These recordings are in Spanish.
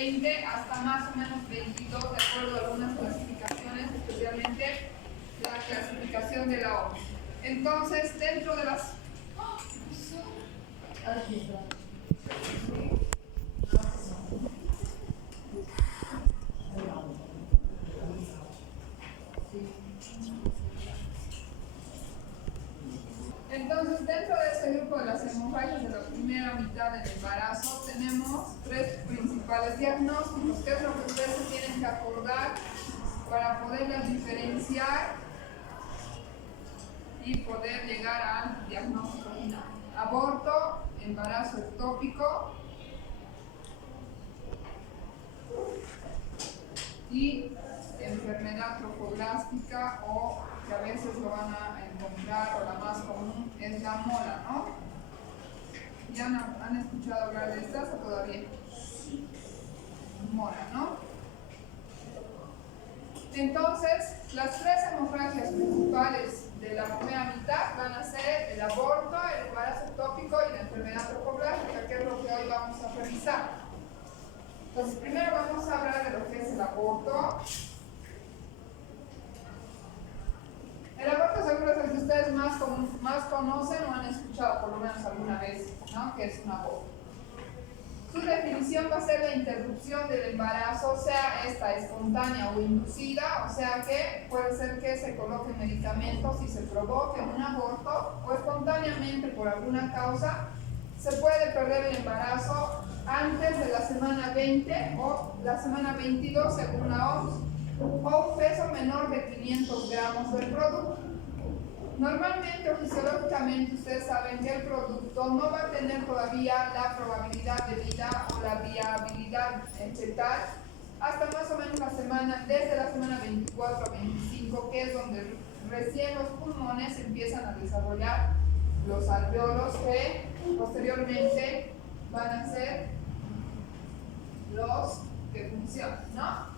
20 hasta más o menos 22, de acuerdo a algunas clasificaciones, especialmente la clasificación de la OMS. Entonces, dentro de las... Entonces, dentro de este grupo de las hemorragias de la primera mitad del embarazo, tenemos tres principales diagnósticos, que es lo que ustedes se tienen que acordar para poderlas diferenciar y poder llegar al diagnóstico final. Aborto, embarazo ectópico y enfermedad trofoblástica, o que a veces lo van a encontrar, o la más común es la mola, ¿no? ¿Ya han escuchado hablar de estas o todavía? Mola, ¿no? Entonces, las tres hemorragias principales de la primera mitad van a ser el aborto, el embarazo ectópico y la enfermedad trofoblástica, que es lo que hoy vamos a revisar. Entonces, primero vamos a hablar de lo que es el aborto. El aborto seguro es el que ustedes más conocen o han escuchado por lo menos alguna vez, ¿no? Que es un aborto. Su definición va a ser la interrupción del embarazo, sea esta espontánea o inducida, o sea que puede ser que se coloquen medicamentos y se provoque un aborto, o espontáneamente por alguna causa se puede perder el embarazo antes de la semana 20 o la semana 22 según la OMS, o un peso menor de 500 gramos del producto. Normalmente o fisiológicamente ustedes saben que el producto no va a tener todavía la probabilidad de vida o la viabilidad fetal hasta más o menos desde la semana 24 a 25, que es donde recién los pulmones empiezan a desarrollar los alveolos que posteriormente van a ser los que funcionan, ¿no?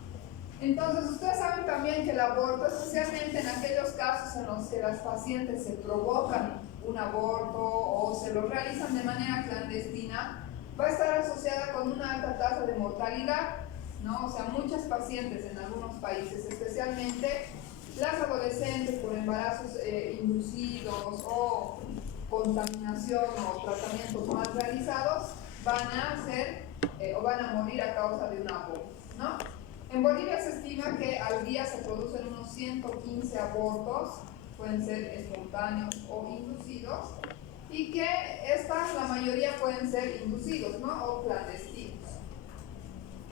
Entonces, ustedes saben también que el aborto, especialmente en aquellos casos en los que las pacientes se provocan un aborto o se lo realizan de manera clandestina, va a estar asociada con una alta tasa de mortalidad, ¿no? O sea, muchas pacientes en algunos países, especialmente las adolescentes por embarazos inducidos o contaminación o tratamientos mal realizados, van a morir a causa de un aborto, ¿no? En Bolivia se estima que al día se producen unos 115 abortos, pueden ser espontáneos o inducidos, y que la mayoría pueden ser inducidos, ¿no? O clandestinos.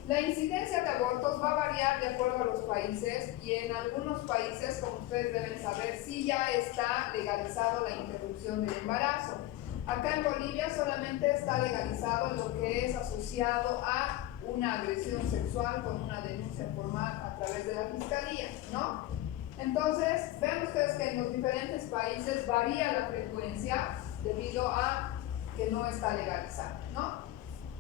La incidencia de abortos va a variar de acuerdo a los países, y en algunos países, como ustedes deben saber, sí ya está legalizado la interrupción del embarazo. Acá en Bolivia solamente está legalizado lo que es asociado a una agresión sexual con una denuncia formal a través de la fiscalía, ¿no? Entonces, vean ustedes que en los diferentes países varía la frecuencia debido a que no está legalizado, ¿no?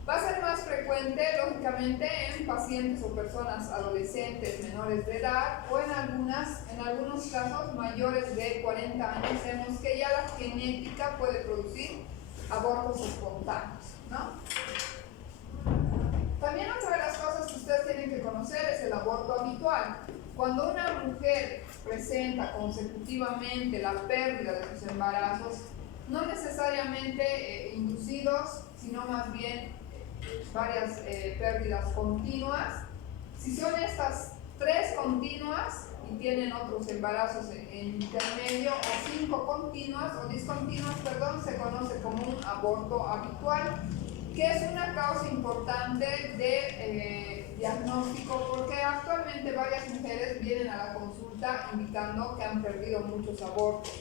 Va a ser más frecuente, lógicamente, en pacientes o personas adolescentes menores de edad, o en algunos casos mayores de 40 años, vemos que ya la genética puede producir abortos espontáneos, ¿no? También otra de las cosas que ustedes tienen que conocer es el aborto habitual. Cuando una mujer presenta consecutivamente la pérdida de sus embarazos, no necesariamente inducidos, sino más bien varias pérdidas continuas. Si son estas 3 continuas y tienen otros embarazos en intermedio, o 5 continuas o discontinuas, se conoce como un aborto habitual, que es una causa importante de diagnóstico, porque actualmente varias mujeres vienen a la consulta indicando que han perdido muchos abortos.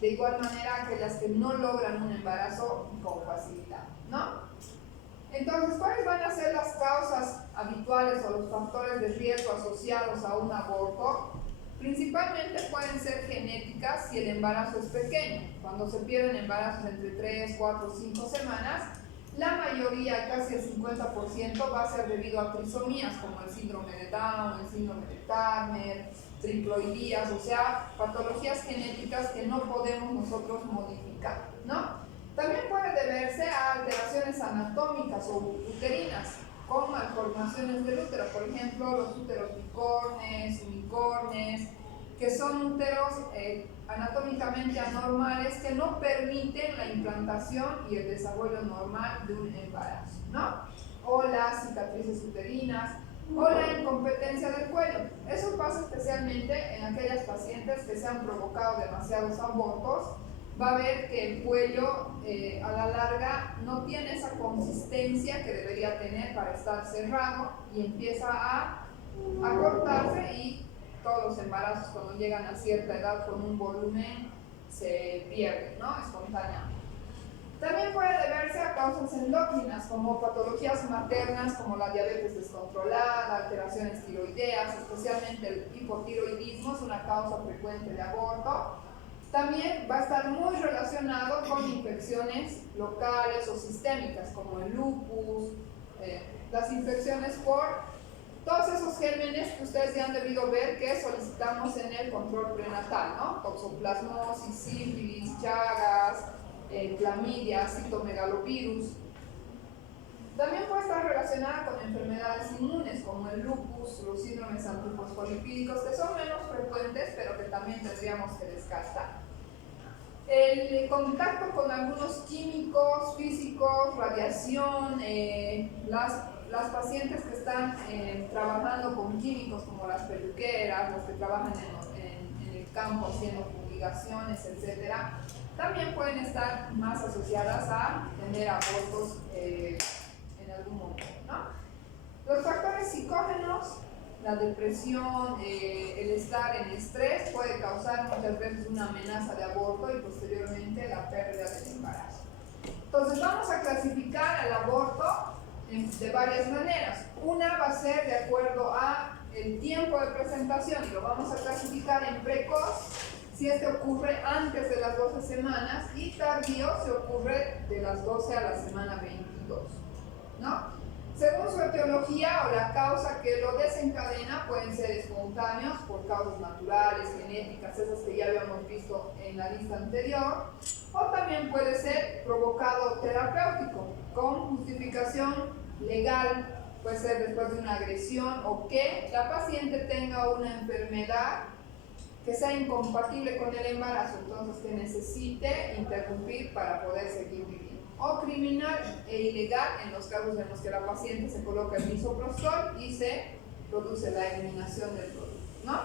De igual manera, aquellas que no logran un embarazo con facilidad, ¿no? Entonces, ¿cuáles van a ser las causas habituales o los factores de riesgo asociados a un aborto? Principalmente pueden ser genéticas si el embarazo es pequeño. Cuando se pierden embarazos entre 3, 4, 5 semanas, la mayoría, casi el 50%, va a ser debido a trisomías como el síndrome de Down, el síndrome de Turner, triploidías, o sea, patologías genéticas que no podemos nosotros modificar, ¿no? También puede deberse a alteraciones anatómicas o uterinas. con malformaciones del útero, por ejemplo, los úteros bicornes, unicornes, que son úteros anatómicamente anormales que no permiten la implantación y el desarrollo normal de un embarazo, ¿no? O las cicatrices uterinas, o la incompetencia del cuello. Eso pasa especialmente en aquellas pacientes que se han provocado demasiados abortos. Va a ver que el cuello a la larga no tiene esa consistencia que debería tener para estar cerrado y empieza a cortarse, y todos los embarazos cuando llegan a cierta edad con un volumen se pierden, ¿no? Espontáneamente. También puede deberse a causas endócrinas como patologías maternas como la diabetes descontrolada, alteraciones tiroideas, especialmente el hipotiroidismo es una causa frecuente de aborto. También va a estar muy relacionado con infecciones locales o sistémicas como el lupus, las infecciones por todos esos gérmenes que ustedes ya han debido ver que solicitamos en el control prenatal, ¿no? Toxoplasmosis, sífilis, chagas, clamidia, citomegalovirus. También puede estar relacionada con enfermedades inmunes como el lupus, los síndromes antifosfolipídicos, que son menos frecuentes, pero que también tendríamos que descartar. El contacto con algunos químicos, físicos, radiación, las pacientes que están trabajando con químicos como las peluqueras, los que trabajan en el campo haciendo fumigaciones, etc., también pueden estar más asociadas a tener abortos en algún momento, ¿no? Los factores psicógenos, la depresión, el estar en estrés puede causar muchas veces una amenaza de aborto y posteriormente la pérdida del embarazo. Entonces vamos a clasificar al aborto de varias maneras. Una va a ser de acuerdo a el tiempo de presentación y lo vamos a clasificar en precoz si este ocurre antes de las 12 semanas y tardío si ocurre de las 12 a la semana 22, ¿no? Según su etiología o la causa que lo desencadena, pueden ser espontáneos por causas naturales, genéticas, esas que ya habíamos visto en la lista anterior, o también puede ser provocado terapéutico, con justificación legal, puede ser después de una agresión o que la paciente tenga una enfermedad que sea incompatible con el embarazo, entonces que necesite interrumpir para poder seguir viviendo. O criminal e ilegal en los casos en los que la paciente se coloca el misoprostol y se produce la eliminación del producto, ¿no?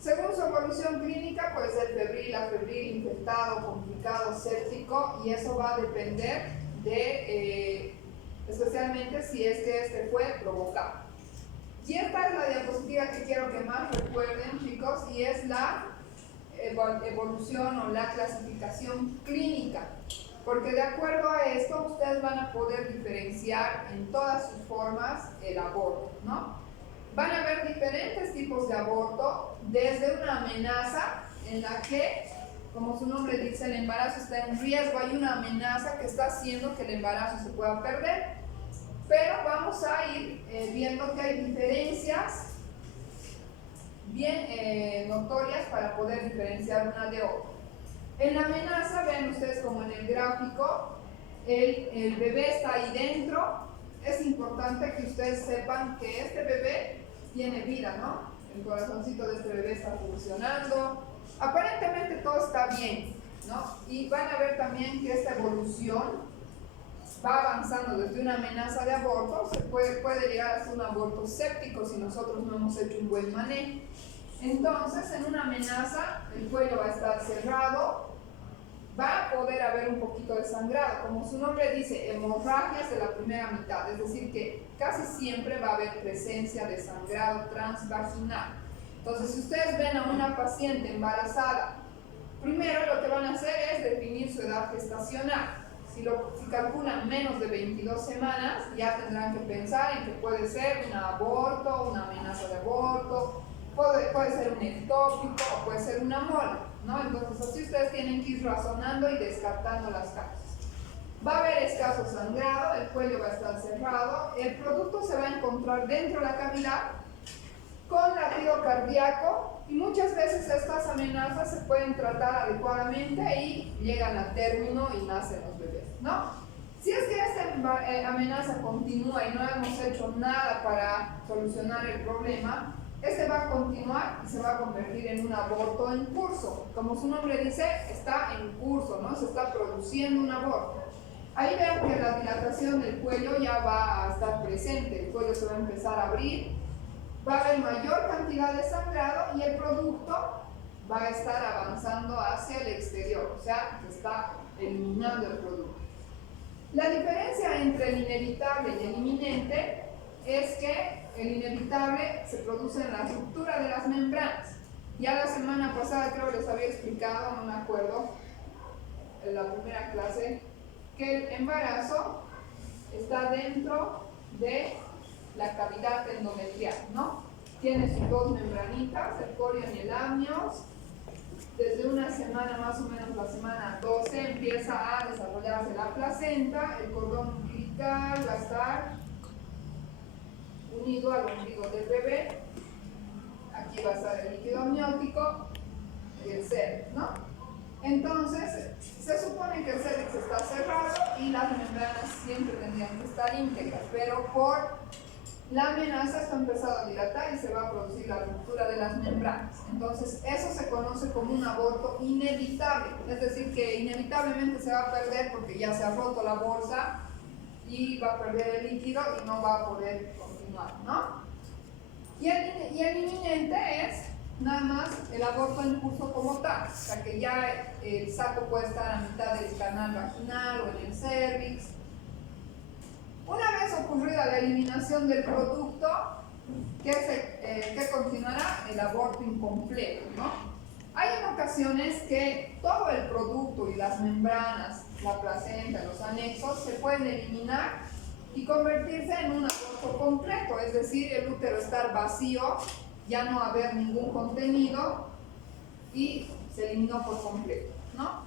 Según su evolución clínica puede ser febril, afebril, infectado, complicado, séptico, y eso va a depender de especialmente si es que este fue provocado. Y esta es la diapositiva que quiero que más recuerden, chicos, y es la evolución o la clasificación clínica, porque de acuerdo a esto ustedes van a poder diferenciar en todas sus formas el aborto, ¿no? Van a haber diferentes tipos de aborto, desde una amenaza en la que, como su nombre dice, el embarazo está en riesgo, hay una amenaza que está haciendo que el embarazo se pueda perder. Pero vamos a ir viendo que hay diferencias bien notorias para poder diferenciar una de otra. En la amenaza, vean ustedes como en el gráfico, el bebé está ahí dentro. Es importante que ustedes sepan que este bebé tiene vida, ¿no? El corazoncito de este bebé está funcionando. Aparentemente todo está bien, ¿no? Y van a ver también que esta evolución va avanzando desde una amenaza de aborto, se puede llegar a ser un aborto séptico si nosotros no hemos hecho un buen manejo. Entonces, en una amenaza, el cuello va a estar cerrado, va a poder haber un poquito de sangrado, como su nombre dice, hemorragias de la primera mitad, es decir, que casi siempre va a haber presencia de sangrado transvaginal. Entonces, si ustedes ven a una paciente embarazada, primero lo que van a hacer es definir su edad gestacional. Si calculan menos de 22 semanas, ya tendrán que pensar en que puede ser un aborto, una amenaza de aborto, puede ser un ectópico o puede ser una mola, ¿no? Entonces así ustedes tienen que ir razonando y descartando las causas. Va a haber escaso sangrado, el cuello va a estar cerrado, el producto se va a encontrar dentro de la cavidad con latido cardíaco, y muchas veces estas amenazas se pueden tratar adecuadamente y llegan a término y nacen los bebés, ¿no? Si es que esta amenaza continúa y no hemos hecho nada para solucionar el problema, este va a continuar y se va a convertir en un aborto en curso. Como su nombre dice, está en curso, ¿no? Se está produciendo un aborto. Ahí veo que la dilatación del cuello ya va a estar presente, el cuello se va a empezar a abrir, va a haber mayor cantidad de sangrado y el producto va a estar avanzando hacia el exterior, o sea, se está eliminando el producto. La diferencia entre el inevitable y el inminente es que el inevitable se produce en la ruptura de las membranas. Ya la semana pasada creo les había explicado, no me acuerdo, en la primera clase, que el embarazo está dentro de la cavidad endometrial, ¿no? Tiene sus dos membranitas, el corion y el amnios. Desde una semana, más o menos la semana 12, empieza a desarrollarse la placenta, el cordón umbilical va a estar unido al ombligo del bebé. Aquí va a estar el líquido amniótico y el cervix, ¿no? Entonces, se supone que el cervix está cerrado y las membranas siempre tendrían que estar íntegras, pero por la amenaza está empezando a dilatar y se va a producir la ruptura de las membranas. Entonces, eso se conoce como un aborto inevitable, es decir, que inevitablemente se va a perder porque ya se ha roto la bolsa y va a perder el líquido y no va a poder continuar, ¿no? Y el inminente es nada más el aborto en curso como tal, o sea que ya el saco puede estar a mitad del canal vaginal o en el cervix. Una vez ocurrida la eliminación del producto, ¿qué continuará? El aborto incompleto, ¿no? Hay en ocasiones que todo el producto y las membranas, la placenta, los anexos, se pueden eliminar y convertirse en un aborto completo, es decir, el útero estar vacío, ya no haber ningún contenido y se eliminó por completo, ¿no?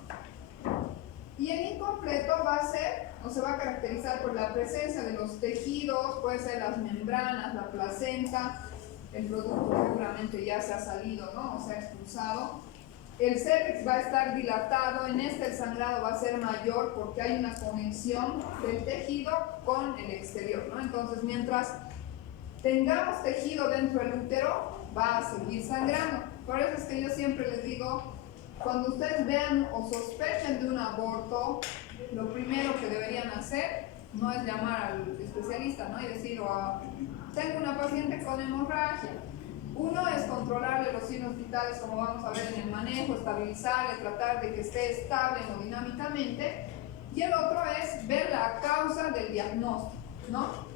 Y el incompleto va a ser, o se va a caracterizar por la presencia de los tejidos, puede ser las membranas, la placenta, el producto seguramente ya se ha salido, ¿no? O se ha expulsado. El cervix va a estar dilatado, en este el sangrado va a ser mayor porque hay una conexión del tejido con el exterior, ¿no? Entonces, mientras tengamos tejido dentro del útero, va a seguir sangrando. Por eso es que yo siempre les digo, cuando ustedes vean o sospechen de un aborto, lo primero que deberían hacer no es llamar al especialista, ¿no? Y decir, tengo una paciente con hemorragia. Uno es controlarle los signos vitales, como vamos a ver en el manejo, estabilizarle, tratar de que esté estable hemodinámicamente. Y el otro es ver la causa del diagnóstico, ¿no?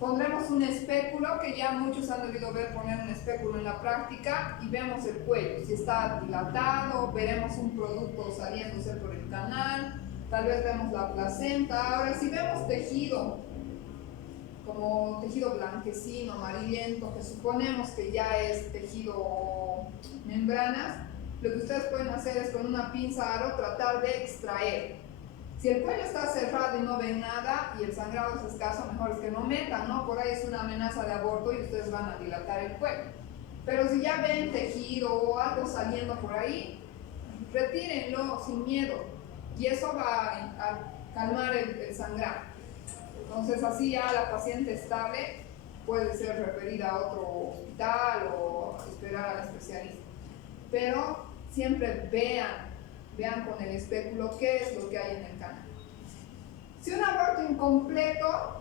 Pondremos un espéculo, que ya muchos han debido ver poner un espéculo en la práctica, y vemos el cuello, si está dilatado, veremos un producto saliéndose por el canal, tal vez vemos la placenta. Ahora, si vemos tejido, como tejido blanquecino, amarillento, que suponemos que ya es tejido membranas, lo que ustedes pueden hacer es con una pinza aro tratar de extraer. Si el cuello está cerrado y no ven nada y el sangrado es escaso, mejor es que no metan, ¿no? Por ahí es una amenaza de aborto y ustedes van a dilatar el cuello. Pero si ya ven tejido o algo saliendo por ahí, retírenlo sin miedo y eso va a calmar el sangrado. Entonces, así ya la paciente estable puede ser referida a otro hospital o esperar al especialista. Pero siempre vean con el espéculo qué es lo que hay en el canal. Si un aborto incompleto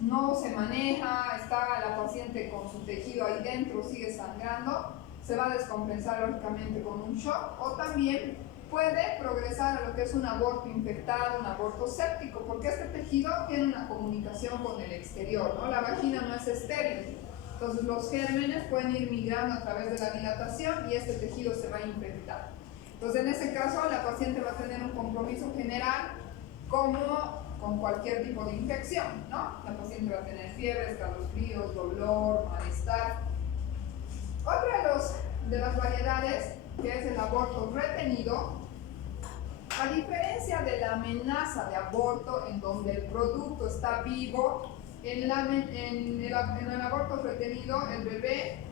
no se maneja, está la paciente con su tejido ahí dentro, sigue sangrando, se va a descompensar lógicamente con un shock, o también puede progresar a lo que es un aborto infectado, un aborto séptico, porque este tejido tiene una comunicación con el exterior, ¿no? La vagina no es estéril, entonces los gérmenes pueden ir migrando a través de la dilatación y este tejido se va a infectar. Entonces, en ese caso, la paciente va a tener un compromiso general como con cualquier tipo de infección, ¿no? La paciente va a tener fiebre, escalofríos, dolor, malestar. Otra de las variedades, que es el aborto retenido, a diferencia de la amenaza de aborto en donde el producto está vivo, en el aborto retenido el bebé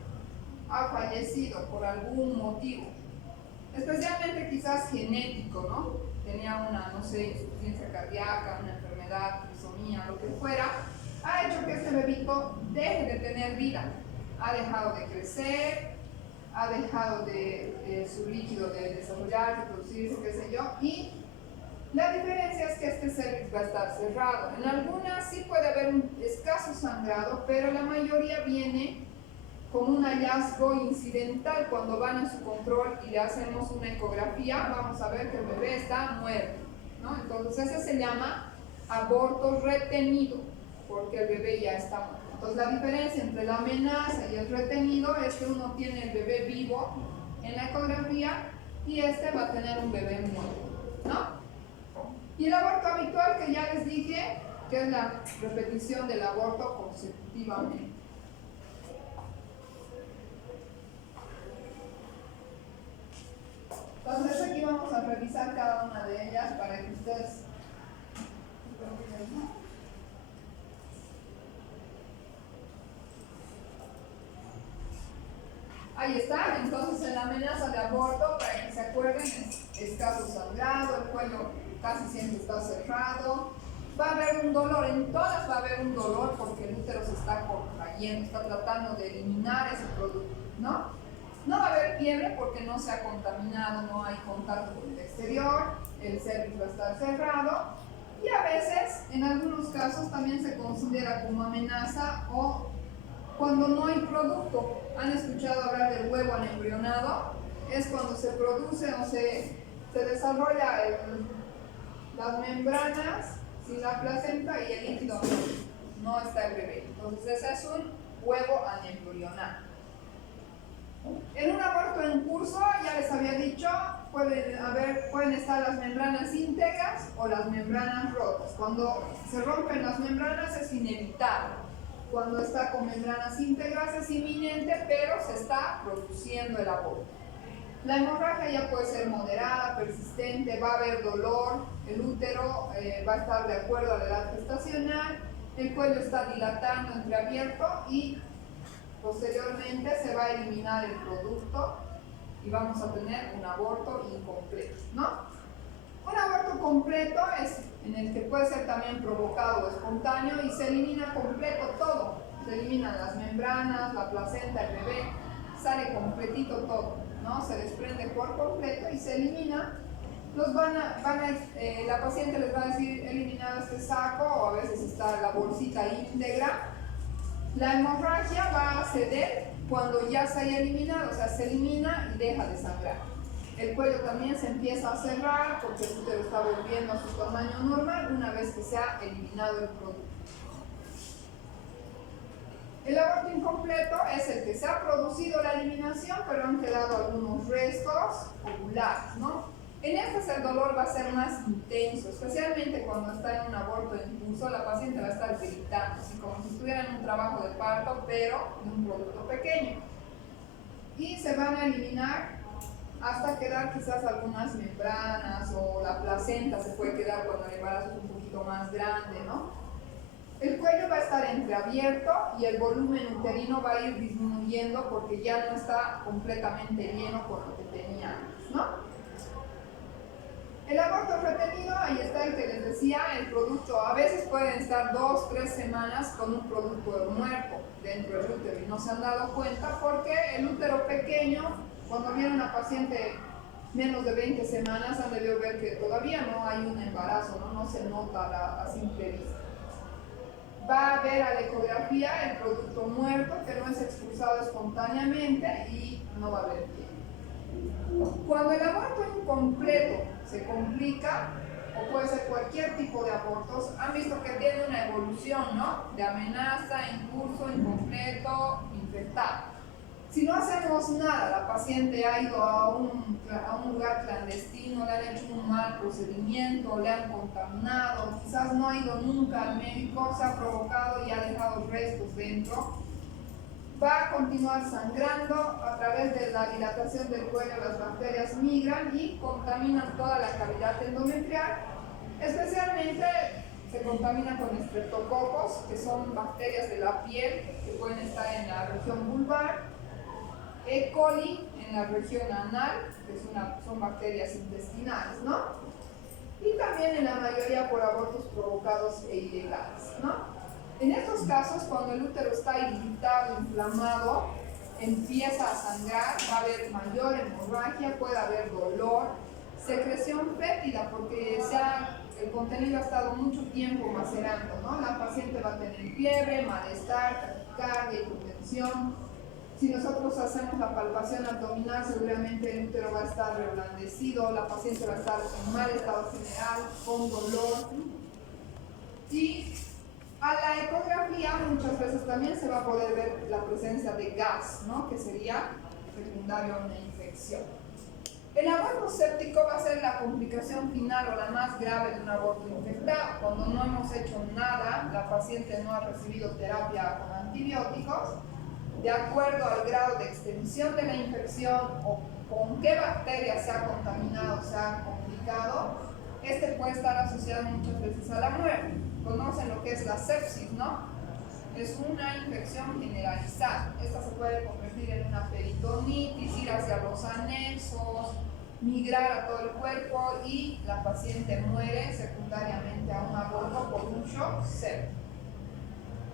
ha fallecido por algún motivo, especialmente quizás genético, ¿no? tenía una, no sé, insuficiencia cardíaca, una enfermedad, trisomía, lo que fuera, ha hecho que este bebito deje de tener vida. Ha dejado de crecer, ha dejado de su líquido de desarrollarse, producirse, qué sé yo, y la diferencia es que este cervix va a estar cerrado. En algunas sí puede haber un escaso sangrado, pero la mayoría viene con un hallazgo incidental. Cuando van a su control y le hacemos una ecografía, vamos a ver que el bebé está muerto, ¿no? Entonces ese se llama aborto retenido, porque el bebé ya está muerto. Entonces la diferencia entre la amenaza y el retenido es que uno tiene el bebé vivo en la ecografía y este va a tener un bebé muerto, ¿no? Y el aborto habitual, que ya les dije, que es la repetición del aborto consecutivamente. Entonces aquí vamos a revisar cada una de ellas para que ustedes... Ahí está, entonces en la amenaza de aborto, para que se acuerden, es escaso sangrado, el cuello casi siempre está cerrado, va a haber un dolor, en todas va a haber un dolor porque el útero se está contrayendo, está tratando de eliminar ese producto, ¿no? No va a haber fiebre porque no se ha contaminado, no hay contacto con el exterior, el cervix va a estar cerrado y a veces, en algunos casos, también se considera como amenaza o cuando no hay producto. ¿Han escuchado hablar del huevo anembrionado? Es cuando se produce o se desarrolla las membranas sin la placenta y el líquido no está el bebé. Entonces ese es un huevo anembrionado. En un aborto en curso, ya les había dicho, pueden estar las membranas íntegras o las membranas rotas. Cuando se rompen las membranas es inevitable. Cuando está con membranas íntegras es inminente, pero se está produciendo el aborto. La hemorragia ya puede ser moderada, persistente, va a haber dolor, el útero va a estar de acuerdo a la edad gestacional, el cuello está dilatando, entreabierto y posteriormente se va a eliminar el producto y vamos a tener un aborto incompleto, ¿no? Un aborto completo es en el que puede ser también provocado o espontáneo y se elimina completo todo. Se eliminan las membranas, la placenta, el bebé, sale completito todo, ¿no? Se desprende por completo y se elimina. La paciente les va a decir eliminado este saco o a veces está la bolsita íntegra. La hemorragia va a ceder cuando ya se haya eliminado, o sea, se elimina y deja de sangrar. El cuello también se empieza a cerrar porque el útero está volviendo a su tamaño normal una vez que se ha eliminado el producto. El aborto incompleto es el que se ha producido la eliminación, pero han quedado algunos restos ovulares, ¿no? En este el dolor va a ser más intenso, especialmente cuando está en un aborto en curso, la paciente va a estar gritando, así como si estuviera en un trabajo de parto, pero de un producto pequeño. Y se van a eliminar hasta quedar quizás algunas membranas o la placenta se puede quedar cuando el embarazo es un poquito más grande, ¿no? El cuello va a estar entreabierto y el volumen uterino va a ir disminuyendo porque ya no está completamente lleno con lo que tenía antes, ¿no? El aborto retenido, ahí está el que les decía, el producto, a veces pueden estar 2 o 3 semanas con un producto muerto dentro del útero y no se han dado cuenta porque el útero pequeño, cuando viene una paciente menos de 20 semanas, han debido ver que todavía no hay un embarazo, no se nota a simple vista. Va a ver a la ecografía el producto muerto que no es expulsado espontáneamente y no va a haber tiempo. Cuando el aborto incompleto se complica, o puede ser cualquier tipo de abortos, han visto que tiene una evolución, ¿no? De amenaza, incurso, incompleto, infectado. Si no hacemos nada, la paciente ha ido a un lugar clandestino, le han hecho un mal procedimiento, le han contaminado, quizás no ha ido nunca al médico, se ha provocado y ha dejado restos dentro, va a continuar sangrando. A través de la dilatación del cuello las bacterias migran y contaminan toda la cavidad endometrial. Especialmente se contamina con estreptococos, que son bacterias de la piel que pueden estar en la región vulvar, E. coli en la región anal, que son bacterias intestinales, ¿no? y también en la mayoría por abortos provocados e ilegales, ¿no? En estos casos, cuando el útero está irritado, inflamado, empieza a sangrar, va a haber mayor hemorragia, puede haber dolor, secreción fétida porque el contenido ha estado mucho tiempo macerando, ¿no? La paciente va a tener fiebre, malestar, taquicardia, hipotensión. Si nosotros hacemos la palpación abdominal, seguramente el útero va a estar reblandecido, la paciente va a estar en mal estado general, con dolor. Y a la ecografía muchas veces también se va a poder ver la presencia de gas, ¿no? Que sería secundario a una infección. El aborto séptico va a ser la complicación final o la más grave de un aborto infectado. Cuando no hemos hecho nada, la paciente no ha recibido terapia con antibióticos, de acuerdo al grado de extensión de la infección o con qué bacteria se ha contaminado, se ha complicado, este puede estar asociado muchas veces a la muerte. Conocen lo que es la sepsis, ¿no? Es una infección generalizada. Esta se puede convertir en una peritonitis, ir hacia los anexos, migrar a todo el cuerpo y la paciente muere secundariamente a un aborto por un shock séptico.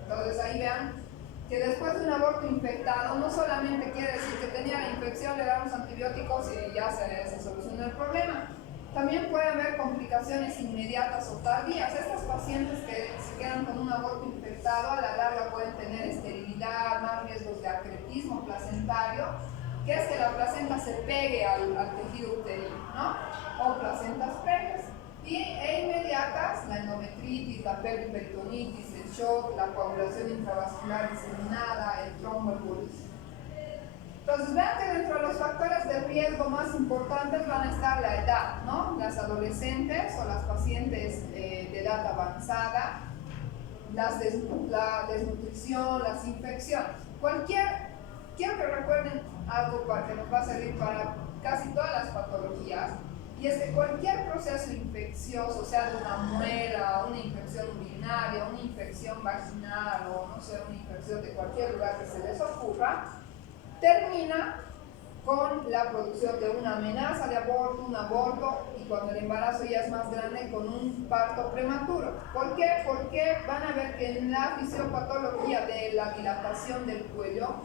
Entonces ahí vean que después de un aborto infectado no solamente quiere decir que tenía la infección, le damos antibióticos y ya se solucionó el problema. También puede haber complicaciones inmediatas o tardías. Estas pacientes que se quedan con un aborto infectado a la larga pueden tener esterilidad, más riesgos de acretismo placentario, que es que la placenta se pegue al tejido uterino, ¿no? O placentas previas. E inmediatas, la endometritis, la periperitonitis, el shock, la coagulación intravascular diseminada, el tromboembolismo. Entonces vean que dentro de los factores de riesgo más importantes van a estar la edad, ¿no? Las adolescentes o las pacientes de edad avanzada, la desnutrición, las infecciones. Quiero que recuerden algo que nos va a servir para casi todas las patologías, y es que cualquier proceso infeccioso, sea de una muela, una infección urinaria, una infección vaginal o no sé, una infección de cualquier lugar que se les ocurra, termina con la producción de una amenaza de aborto, un aborto, y cuando el embarazo ya es más grande, con un parto prematuro. ¿Por qué? Porque van a ver que en la fisiopatología de la dilatación del cuello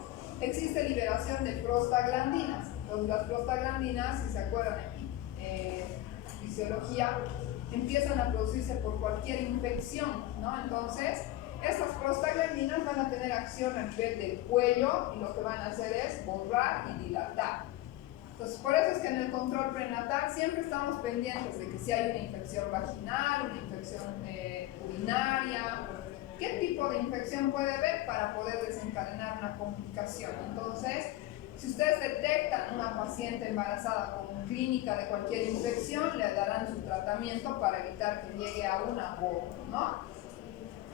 existe liberación de prostaglandinas. Entonces las prostaglandinas, si se acuerdan en fisiología, empiezan a producirse por cualquier infección, ¿no? Entonces estas prostaglandinas van a tener acción a nivel del cuello y lo que van a hacer es borrar y dilatar. Entonces, por eso es que en el control prenatal siempre estamos pendientes de que si hay una infección vaginal, una infección urinaria, qué tipo de infección puede haber para poder desencadenar una complicación. Entonces, si ustedes detectan una paciente embarazada con clínica de cualquier infección, le darán su tratamiento para evitar que llegue a un aborto, ¿no?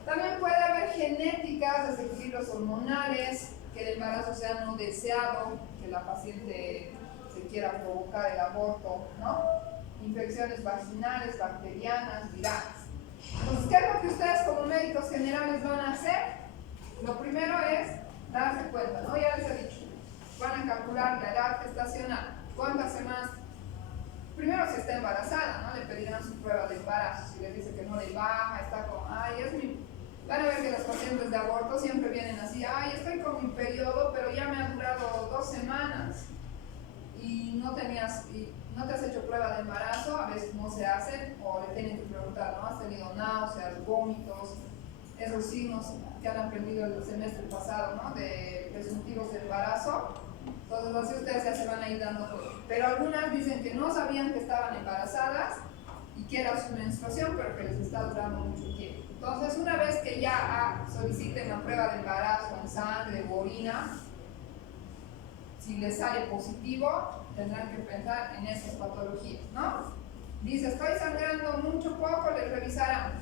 También puede haber genéticas, desequilibrios hormonales, que el embarazo sea no deseado, que la paciente se quiera provocar el aborto, ¿no? Infecciones vaginales, bacterianas, virales. Entonces, ¿qué es lo que ustedes como médicos generales van a hacer? Lo primero es darse cuenta, ¿no? Ya les he dicho, van a calcular la edad gestacional, cuántas semanas. Primero, si está embarazada, ¿no? Le pedirán su prueba de embarazo. Si les dice que no le baja, está con, van a ver que las pacientes de aborto siempre vienen así, estoy con mi periodo, pero ya me ha durado 2 semanas y no te has hecho prueba de embarazo. A veces no se hacen, o le tienen que preguntar, ¿no? ¿Has tenido náuseas, vómitos? Esos signos que han aprendido el semestre pasado, ¿no? De presuntivos de embarazo. Entonces así ustedes ya se van a ir dando cuenta. Pero algunas dicen que no sabían que estaban embarazadas y que era su menstruación, pero que les está durando mucho tiempo. Entonces, una vez que ya soliciten la prueba de embarazo en sangre o orina, si les sale positivo, tendrán que pensar en esas patologías, ¿no? Dice, estoy sangrando mucho, poco, les revisarán.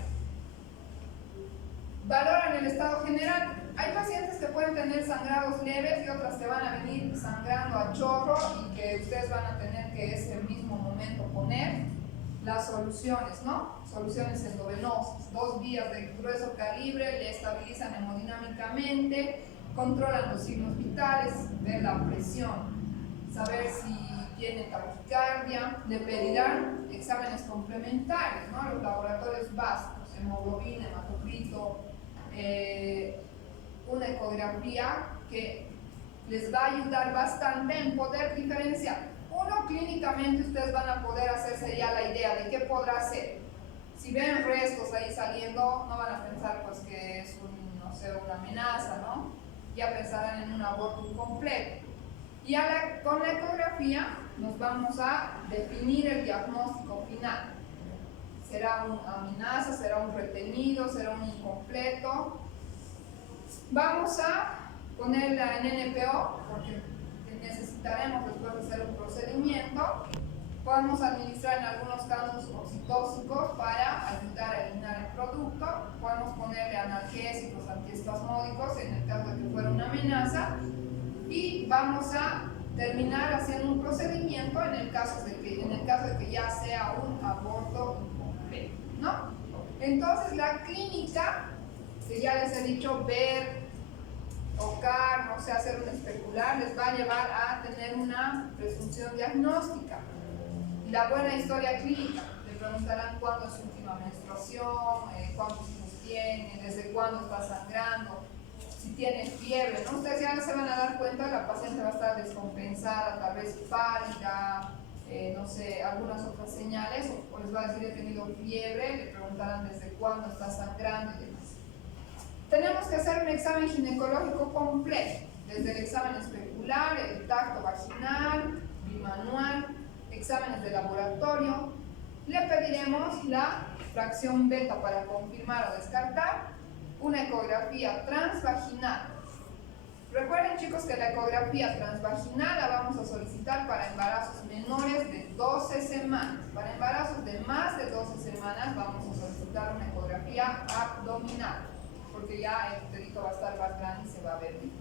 Valoran el estado general. Hay pacientes que pueden tener sangrados leves y otras que van a venir sangrando a chorro y que ustedes van a tener que ese mismo momento poner las soluciones, ¿no? Soluciones endovenosas, 2 vías de grueso calibre, le estabilizan hemodinámicamente, controlan los signos vitales, ver la presión, saber si tiene taquicardia, le pedirán exámenes complementarios, ¿no? Los laboratorios básicos, hemoglobina, hematocrito, una ecografía que les va a ayudar bastante en poder diferenciar. Uno, clínicamente ustedes van a poder hacerse ya la idea de qué podrá ser. Si ven restos ahí saliendo, no van a pensar pues que es una amenaza, ¿no? Ya pensarán en un aborto incompleto. Y con la ecografía nos vamos a definir el diagnóstico final. ¿Será una amenaza? ¿Será un retenido? ¿Será un incompleto? Vamos a ponerla en NPO porque necesitaremos después de hacer un procedimiento. Podemos administrar en algunos casos oxitóxicos para ayudar a eliminar el producto. Podemos ponerle analgésicos, antiespasmódicos en el caso de que fuera una amenaza. Y vamos a terminar haciendo un procedimiento en el caso de que ya sea un aborto incompleto, ¿no? Entonces la clínica, que ya les he dicho, ver, tocar, no sé, hacer un especular, les va a llevar a tener una presunción diagnóstica. La buena historia clínica, le preguntarán cuándo es su última menstruación, cuántos hijos tiene, desde cuándo está sangrando, si tiene fiebre, ¿no? Ustedes ya se van a dar cuenta, la paciente va a estar descompensada, tal vez pálida, no sé, algunas otras señales, o les va a decir he tenido fiebre, le preguntarán desde cuándo está sangrando y demás. Tenemos que hacer un examen ginecológico completo, desde el examen especular, el tacto vaginal, bimanual, exámenes de laboratorio. Le pediremos la fracción beta para confirmar o descartar, una ecografía transvaginal. Recuerden, chicos, que la ecografía transvaginal la vamos a solicitar para embarazos menores de 12 semanas. Para embarazos de más de 12 semanas vamos a solicitar una ecografía abdominal, porque ya el uterito va a estar más grande y se va a ver bien.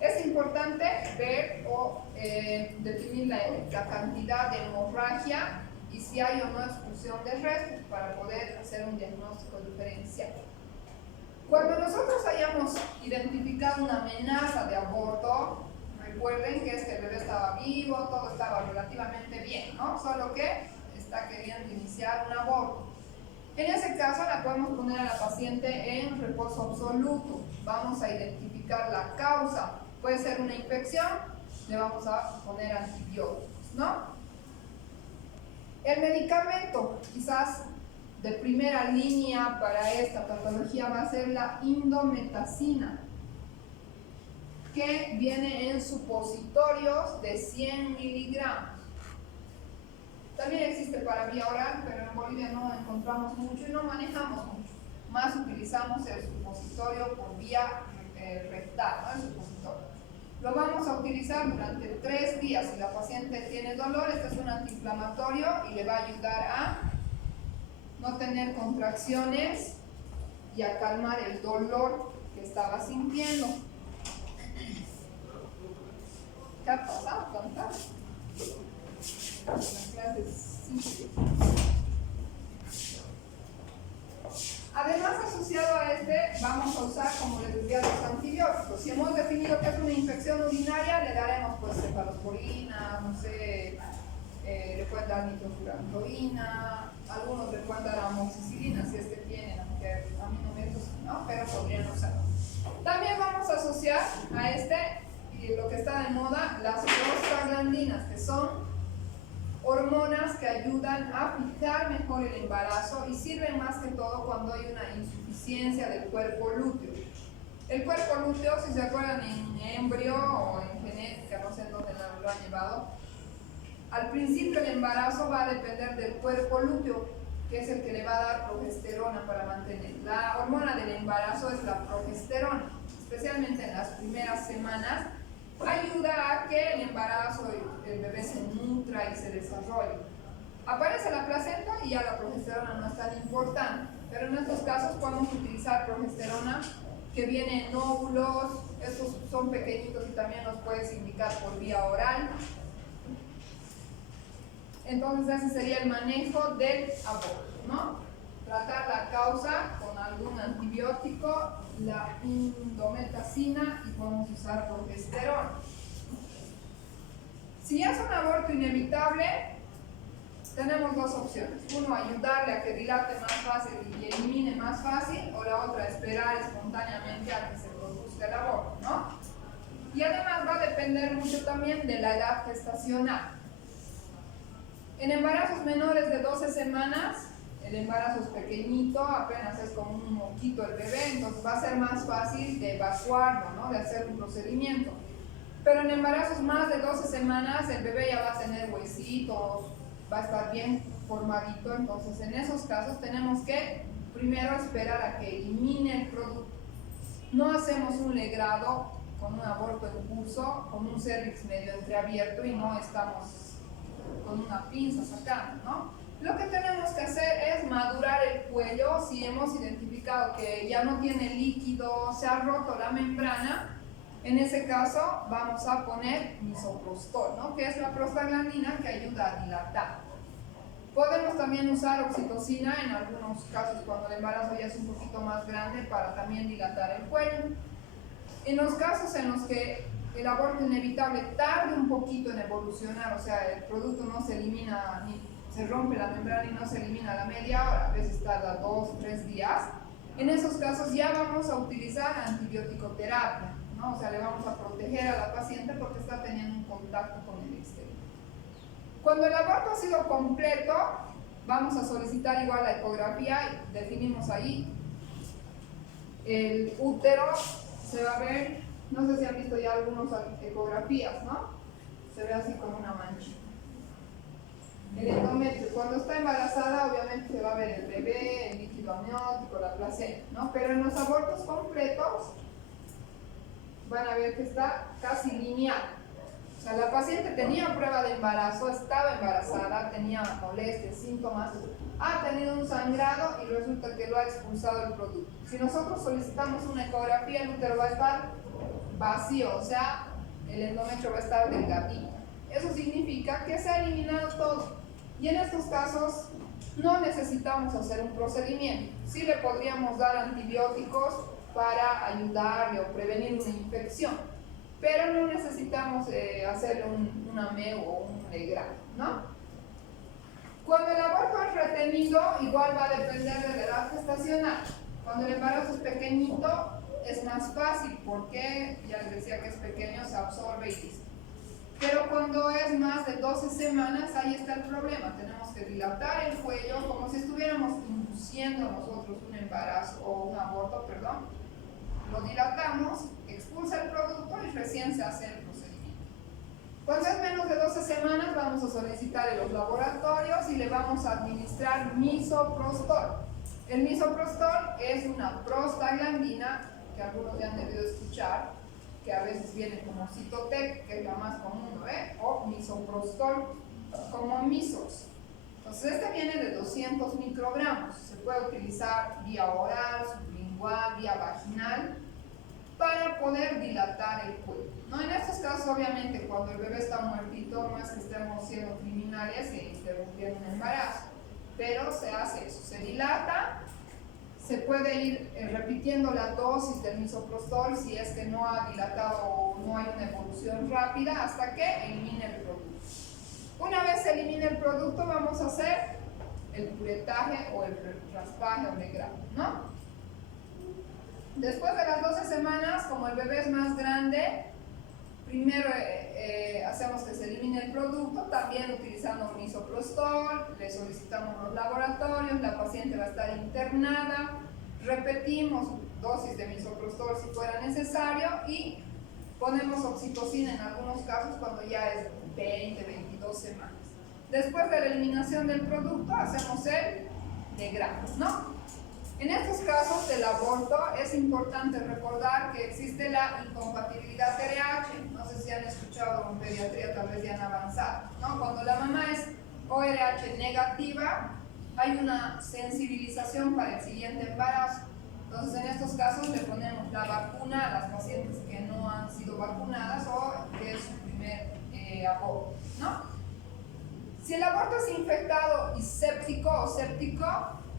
Es importante ver o definir la cantidad de hemorragia y si hay o no expulsión de restos para poder hacer un diagnóstico diferencial. Cuando nosotros hayamos identificado una amenaza de aborto, recuerden que el bebé estaba vivo, todo estaba relativamente bien, ¿no? Solo que está queriendo iniciar un aborto. En ese caso la podemos poner a la paciente en reposo absoluto. Vamos a identificar la causa. Puede ser una infección, le vamos a poner antibióticos, ¿no? El medicamento, quizás de primera línea para esta patología, va a ser la indometacina, que viene en supositorios de 100 miligramos. También existe para vía oral, pero en Bolivia no encontramos mucho y no manejamos mucho. Más utilizamos el supositorio por vía rectal, ¿no? El supositorio. Lo vamos a utilizar durante 3 días. Si la paciente tiene dolor, este es un antiinflamatorio y le va a ayudar a no tener contracciones y a calmar el dolor que estaba sintiendo. ¿Qué ha pasado? ¿Contar? Además, asociado a vamos a usar, como les decía, los antibióticos. Si hemos definido que es una infección urinaria, le daremos pues cefalosporina, no sé, le pueden dar nitrofurantoína, algunos le pueden dar amoxicilina si es que tienen, aunque a mí no me gusta, ¿no? Pero podrían usar. También vamos a asociar a y lo que está de moda, las prostaglandinas, que son hormonas que ayudan a fijar mejor el embarazo y sirven más que todo cuando hay una insuficiencia del cuerpo lúteo. El cuerpo lúteo, si se acuerdan en embrio o en genética, no sé en dónde lo han llevado, al principio el embarazo va a depender del cuerpo lúteo, que es el que le va a dar progesterona para mantener. La hormona del embarazo es la progesterona, especialmente en las primeras semanas. Ayuda a que el embarazo, el bebé se nutra y se desarrolle. Aparece la placenta y ya la progesterona no es tan importante, pero en estos casos podemos utilizar progesterona que viene en óvulos. Estos son pequeñitos y también los puedes indicar por vía oral. Entonces ese sería el manejo del aborto, ¿no? Tratar la causa con algún antibiótico, la indometacina, y podemos usar progesterona. Si es un aborto inevitable, tenemos dos opciones. Uno, ayudarle a que dilate más fácil y elimine más fácil, o la otra, esperar espontáneamente a que se produzca el aborto, ¿no? Y además va a depender mucho también de la edad gestacional. En embarazos menores de 12 semanas, el embarazo es pequeñito, apenas es como un moquito el bebé, entonces va a ser más fácil de evacuarlo, ¿no? De hacer un procedimiento. Pero en embarazos más de 12 semanas, el bebé ya va a tener huesitos, va a estar bien formadito, entonces en esos casos tenemos que primero esperar a que elimine el producto. No hacemos un legrado con un aborto en curso, con un cérvix medio entreabierto y no estamos con una pinza sacando, ¿no? Lo que tenemos que hacer es madurar el cuello. Si hemos identificado que ya no tiene líquido, se ha roto la membrana, en ese caso vamos a poner misoprostol, ¿no? Que es la prostaglandina que ayuda a dilatar. Podemos también usar oxitocina en algunos casos cuando el embarazo ya es un poquito más grande para también dilatar el cuello. En los casos en los que el aborto inevitable tarde un poquito en evolucionar, o sea, el producto no se elimina, ni se rompe la membrana y no se elimina a la media hora, a veces tarda 2 o 3 días, en esos casos ya vamos a utilizar antibiótico terapia, ¿no? O sea, le vamos a proteger a la paciente porque está teniendo un contacto con el exterior. Cuando el aborto ha sido completo, vamos a solicitar igual la ecografía y definimos ahí el útero. Se va a ver, no sé si han visto ya algunas ecografías, ¿no? Se ve así como una manchita. El endometrio, cuando está embarazada, obviamente se va a ver el bebé, el líquido amniótico, la placenta, ¿no? Pero en los abortos completos van a ver que está casi lineal. O sea, la paciente tenía prueba de embarazo, estaba embarazada, tenía molestias, síntomas, ha tenido un sangrado y resulta que lo ha expulsado el producto. Si nosotros solicitamos una ecografía, el útero va a estar vacío, o sea, el endometrio va a estar delgadito. Eso significa que se ha eliminado todo. Y en estos casos no necesitamos hacer un procedimiento. Sí le podríamos dar antibióticos para ayudarle o prevenir una infección, pero no necesitamos hacerle un AMEO o un legrado, ¿no? Cuando el aborto es retenido, igual va a depender de la edad gestacional. Cuando el embarazo es pequeñito, es más fácil porque, ya les decía que es pequeño, se absorbe y listo. Pero cuando es más de 12 semanas, ahí está el problema. Tenemos que dilatar el cuello como si estuviéramos induciendo nosotros un embarazo o un aborto, perdón. Lo dilatamos, expulsa el producto y recién se hace el procedimiento. Cuando es menos de 12 semanas, vamos a solicitar en los laboratorios y le vamos a administrar misoprostol. El misoprostol es una prostaglandina que algunos ya han debido escuchar, que a veces viene como Citotec, que es la más común, ¿no? O misoprostol, como misos. Entonces este viene de 200 microgramos. Se puede utilizar vía oral, sublingual, vía vaginal, para poder dilatar el cuello, ¿no? En estos casos, obviamente, cuando el bebé está muertito, no es que estemos siendo criminales e interrumpiendo un embarazo, pero se hace eso, se dilata. Se puede ir repitiendo la dosis del misoprostol si es que no ha dilatado o no hay una evolución rápida hasta que elimine el producto. Una vez se elimine el producto, vamos a hacer el puretaje o el raspaje o legrado, ¿no? Después de las 12 semanas, como el bebé es más grande, primero hacemos que se elimine el producto, también utilizando misoprostol, le solicitamos los laboratorios, la paciente va a estar internada, repetimos dosis de misoprostol si fuera necesario y ponemos oxitocina en algunos casos cuando ya es 20, 22 semanas. Después de la eliminación del producto hacemos el legrado, ¿no? En estos casos del aborto es importante recordar que existe la incompatibilidad TRH. No sé si han escuchado en pediatría, tal vez ya han avanzado, ¿no? Cuando la mamá es ORH negativa, hay una sensibilización para el siguiente embarazo. Entonces en estos casos le ponemos la vacuna a las pacientes que no han sido vacunadas o que es su primer aborto, ¿no? Si el aborto es infectado y séptico o séptico,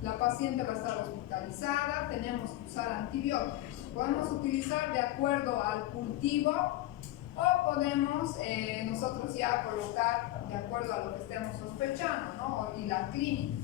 la paciente va a estar hospitalizada, tenemos que usar antibióticos. Podemos utilizar de acuerdo al cultivo O podemos nosotros ya colocar de acuerdo a lo que estemos sospechando, ¿no? Y la clínica.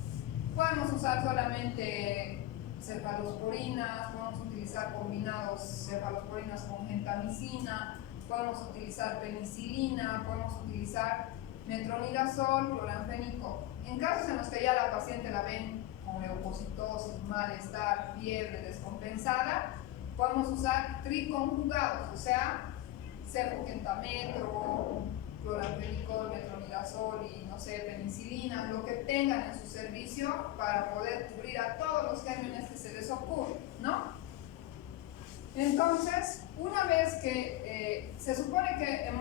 Podemos usar solamente cefalosporinas, podemos utilizar combinados cefalosporinas con gentamicina, podemos utilizar penicilina, podemos utilizar metronidazol, cloranfénico. En casos en los que ya la paciente la ven con leucocitosis, malestar, fiebre descompensada, podemos usar triconjugados, o sea, cefogentametro, cloranfénico, metronidazol y no sé, penicilina, lo que tengan en su servicio para poder cubrir a todos los gérmenes que se les ocurre, ¿no? Entonces, una vez que se supone que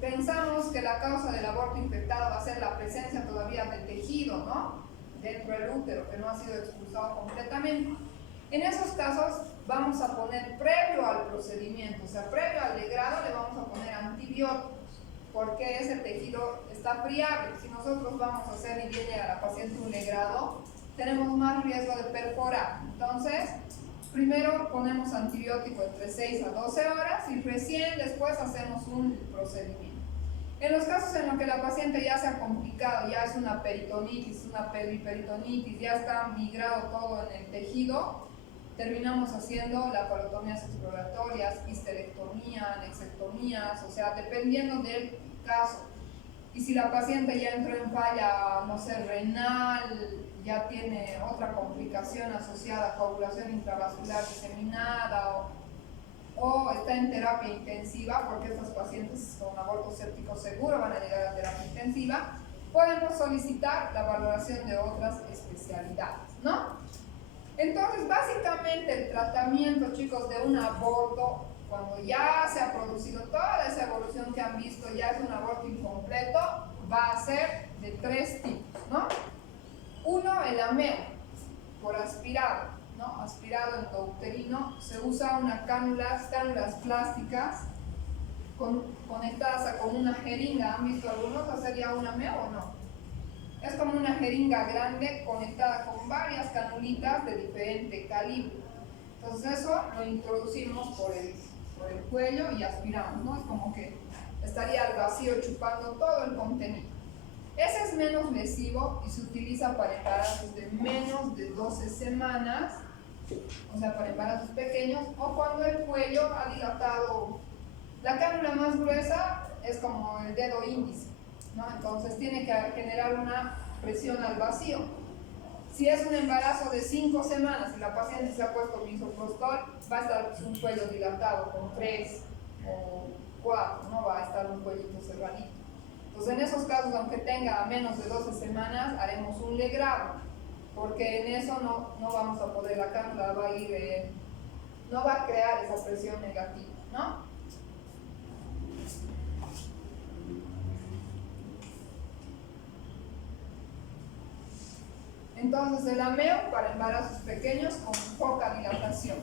pensamos que la causa del aborto infectado va a ser la presencia todavía de tejido, ¿no? Dentro del útero, que no ha sido expulsado completamente. En esos casos vamos a poner, previo al procedimiento, o sea, previo al legrado, le vamos a poner antibióticos, porque ese tejido está friable. Si nosotros vamos a hacer y viene a la paciente un legrado, tenemos más riesgo de perforar. Entonces, primero ponemos antibiótico entre 6 a 12 horas y recién después hacemos un procedimiento. En los casos en los que la paciente ya se ha complicado, ya es una peritonitis, una periperitonitis, ya está migrado todo en el tejido, terminamos haciendo laparotomías exploratorias, histerectomía, anexectomías, o sea, dependiendo del caso. Y si la paciente ya entró en falla, no sé, renal, ya tiene otra complicación asociada a coagulación intravascular diseminada o está en terapia intensiva, porque estas pacientes con aborto séptico seguro van a llegar a terapia intensiva, podemos solicitar la valoración de otras especialidades, ¿no? Entonces, básicamente el tratamiento, chicos, de un aborto, cuando ya se ha producido toda esa evolución que han visto, ya es un aborto incompleto, va a ser de 3 tipos, ¿no? Uno, el ameo, por aspirado, ¿no? Aspirado endouterino, se usa cánulas plásticas conectadas con una jeringa. ¿Han visto algunos hacer ya un ameo o no? Es como una jeringa grande conectada con varias canulitas de diferente calibre. Entonces eso lo introducimos por el cuello y aspiramos, ¿no? Es como que estaría al vacío chupando todo el contenido. Ese es menos lesivo y se utiliza para embarazos de menos de 12 semanas, o sea, para embarazos pequeños, o cuando el cuello ha dilatado. La cánula más gruesa es como el dedo índice, ¿no? Entonces tiene que generar una presión al vacío. Si es un embarazo de 5 semanas y la paciente se ha puesto misoprostol, va a estar un cuello dilatado con 3 o 4, no va a estar un cuellito cerradito. Entonces en esos casos, aunque tenga menos de 12 semanas, haremos un legrado, porque en eso no vamos a poder, la cánula va a ir, no va a crear esa presión negativa, ¿no? Entonces el ameo para embarazos pequeños con poca dilatación.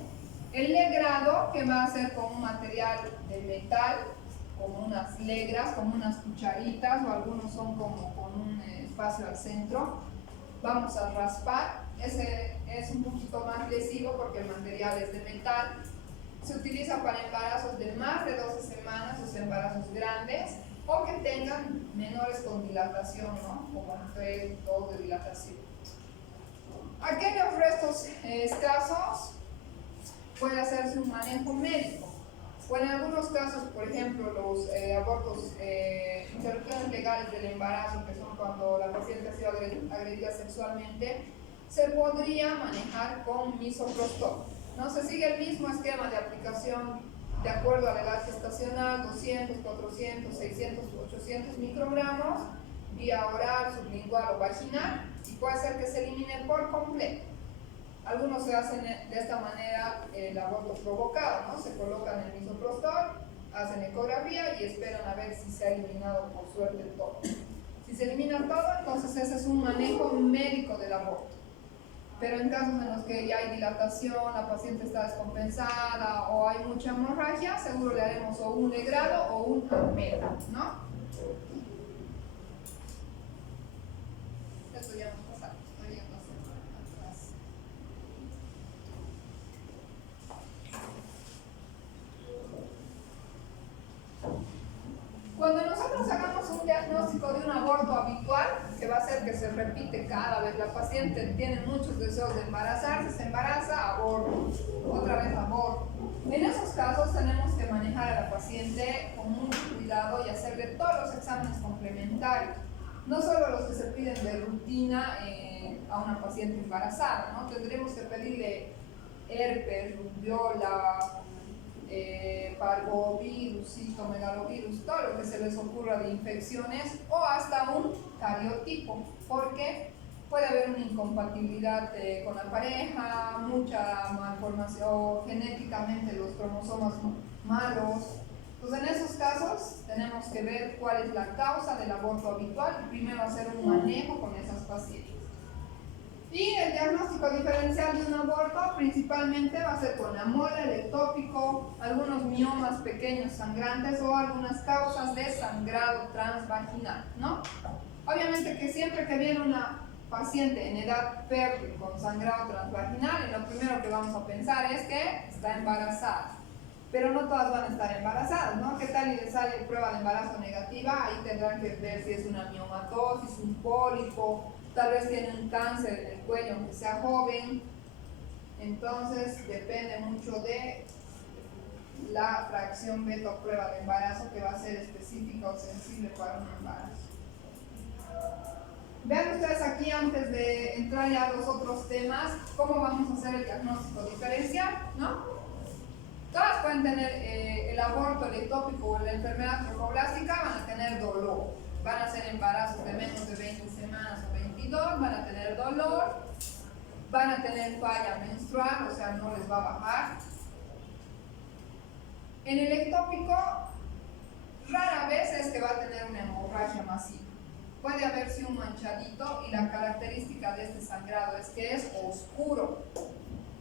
El legrado, que va a ser con un material de metal, como unas legras, como unas cucharitas, o algunos son como con un espacio al centro. Vamos a raspar. Ese es un poquito más lesivo porque el material es de metal. Se utiliza para embarazos de más de 12 semanas, o sea, embarazos grandes, o que tengan menores con dilatación, ¿no? Como 3, 2 de dilatación. Aquellos restos escasos puede hacerse un manejo médico. O en algunos casos, por ejemplo, los abortos, interrupciones legales del embarazo, que son cuando la paciente ha sido agredida sexualmente, se podría manejar con misoprostol. ¿No? Se sigue el mismo esquema de aplicación de acuerdo a la edad gestacional, 200, 400, 600, 800 microgramos, vía oral, sublingual o vaginal, y puede ser que se elimine por completo. Algunos se hacen de esta manera el aborto provocado, ¿no? Se colocan el misoprostol, hacen ecografía y esperan a ver si se ha eliminado por suerte todo. Si se elimina todo, entonces ese es un manejo médico del aborto. Pero en casos en los que ya hay dilatación, la paciente está descompensada o hay mucha hemorragia, seguro le haremos o un legrado o un ameo, ¿no? Esto ya nos pasa, todavía no sé atrás. que se repite cada vez. La paciente tiene muchos deseos de embarazarse, se embaraza, aborto, otra vez aborto. En esos casos tenemos que manejar a la paciente con mucho cuidado y hacerle todos los exámenes complementarios, no solo los que se piden de rutina a una paciente embarazada, ¿no? Tendremos que pedirle herpes, rubiola, parvovirus, citomegalovirus, todo lo que se les ocurra de infecciones o hasta un cariotipo, porque puede haber una incompatibilidad con la pareja, mucha malformación, genéticamente los cromosomas malos. Entonces, en esos casos tenemos que ver cuál es la causa del aborto habitual y primero hacer un manejo con esas pacientes. Y el diagnóstico diferencial de un aborto principalmente va a ser con la mola, el ectópico, algunos miomas pequeños sangrantes o algunas causas de sangrado transvaginal, ¿no? Obviamente que siempre que viene una paciente en edad fértil con sangrado transvaginal, lo primero que vamos a pensar es que está embarazada. Pero no todas van a estar embarazadas, ¿no? ¿Qué tal y le sale prueba de embarazo negativa? Ahí tendrán que ver si es una miomatosis, un pólipo, tal vez tiene un cáncer en el cuello aunque sea joven. Entonces depende mucho de la fracción beta o prueba de embarazo que va a ser específica o sensible para un embarazo. Vean ustedes aquí, antes de entrar ya a los otros temas, cómo vamos a hacer el diagnóstico diferencial, ¿no? Todas pueden tener el aborto, el ectópico o la enfermedad trofoblástica, van a tener dolor, van a ser embarazos de menos de 20 semanas o 22, van a tener dolor, van a tener falla menstrual, o sea, no les va a bajar. En el ectópico, rara vez es que va a tener una hemorragia masiva. Puede haberse un manchadito y la característica de este sangrado es que es oscuro,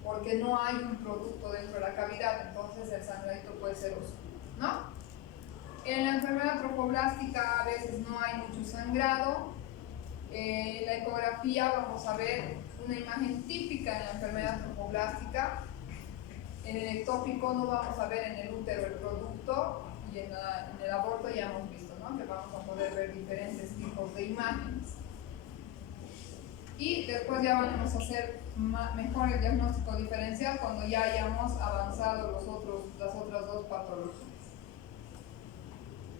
porque no hay un producto dentro de la cavidad, entonces el sangradito puede ser oscuro, ¿no? En la enfermedad trofoblástica a veces no hay mucho sangrado. En la ecografía vamos a ver una imagen típica en la enfermedad trofoblástica. En el ectópico no vamos a ver en el útero el producto, y en el aborto ya hemos visto, ¿no?, que vamos a poder ver diferentes tipos de imágenes. Y después ya vamos a hacer mejor el diagnóstico diferencial cuando ya hayamos avanzado las otras dos patologías.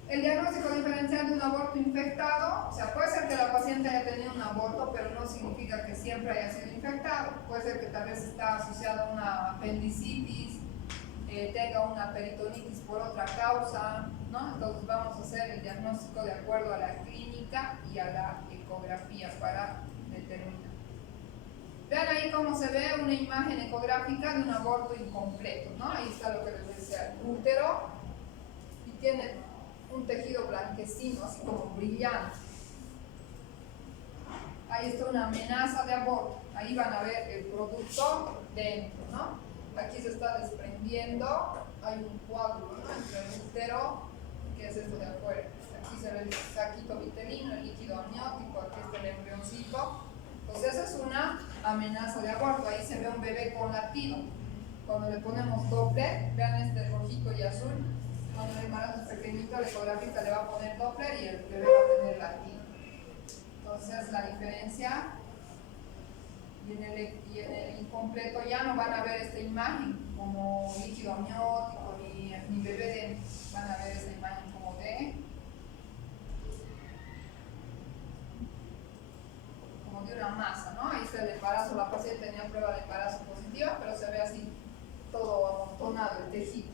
El diagnóstico diferencial de un aborto infectado, o sea, puede ser que la paciente haya tenido un aborto, pero no significa que siempre haya sido infectado. Puede ser que tal vez está asociado a una apendicitis, tenga una peritonitis por otra causa, ¿no? Entonces vamos a hacer el diagnóstico de acuerdo a la clínica y a la ecografía para determinar. Vean ahí cómo se ve una imagen ecográfica de un aborto incompleto, ¿no? Ahí está lo que les decía, el útero, y tiene un tejido blanquecino, así como brillante. Ahí está una amenaza de aborto. Ahí van a ver el producto dentro, ¿no? Aquí se está desprendiendo, hay un coágulo, ¿no?, entre el útero, que es esto de afuera. Aquí se ve el saquito vitelino, el líquido amniótico, aquí está el embrioncito. Entonces esa es una amenaza de aborto. Ahí se ve un bebé con latido. Cuando le ponemos Doppler, vean este rojito y azul, cuando el embarazo es pequeñito, la ecográfica le va a poner Doppler y el bebé va a tener latido. Entonces la diferencia, y en el incompleto ya no van a ver esta imagen como líquido amniótico ni bebé dentro, van a ver esta imagen como de una masa, ¿no? Ahí está el embarazo, la paciente tenía prueba de embarazo positiva, pero se ve así todo amontonado el tejido.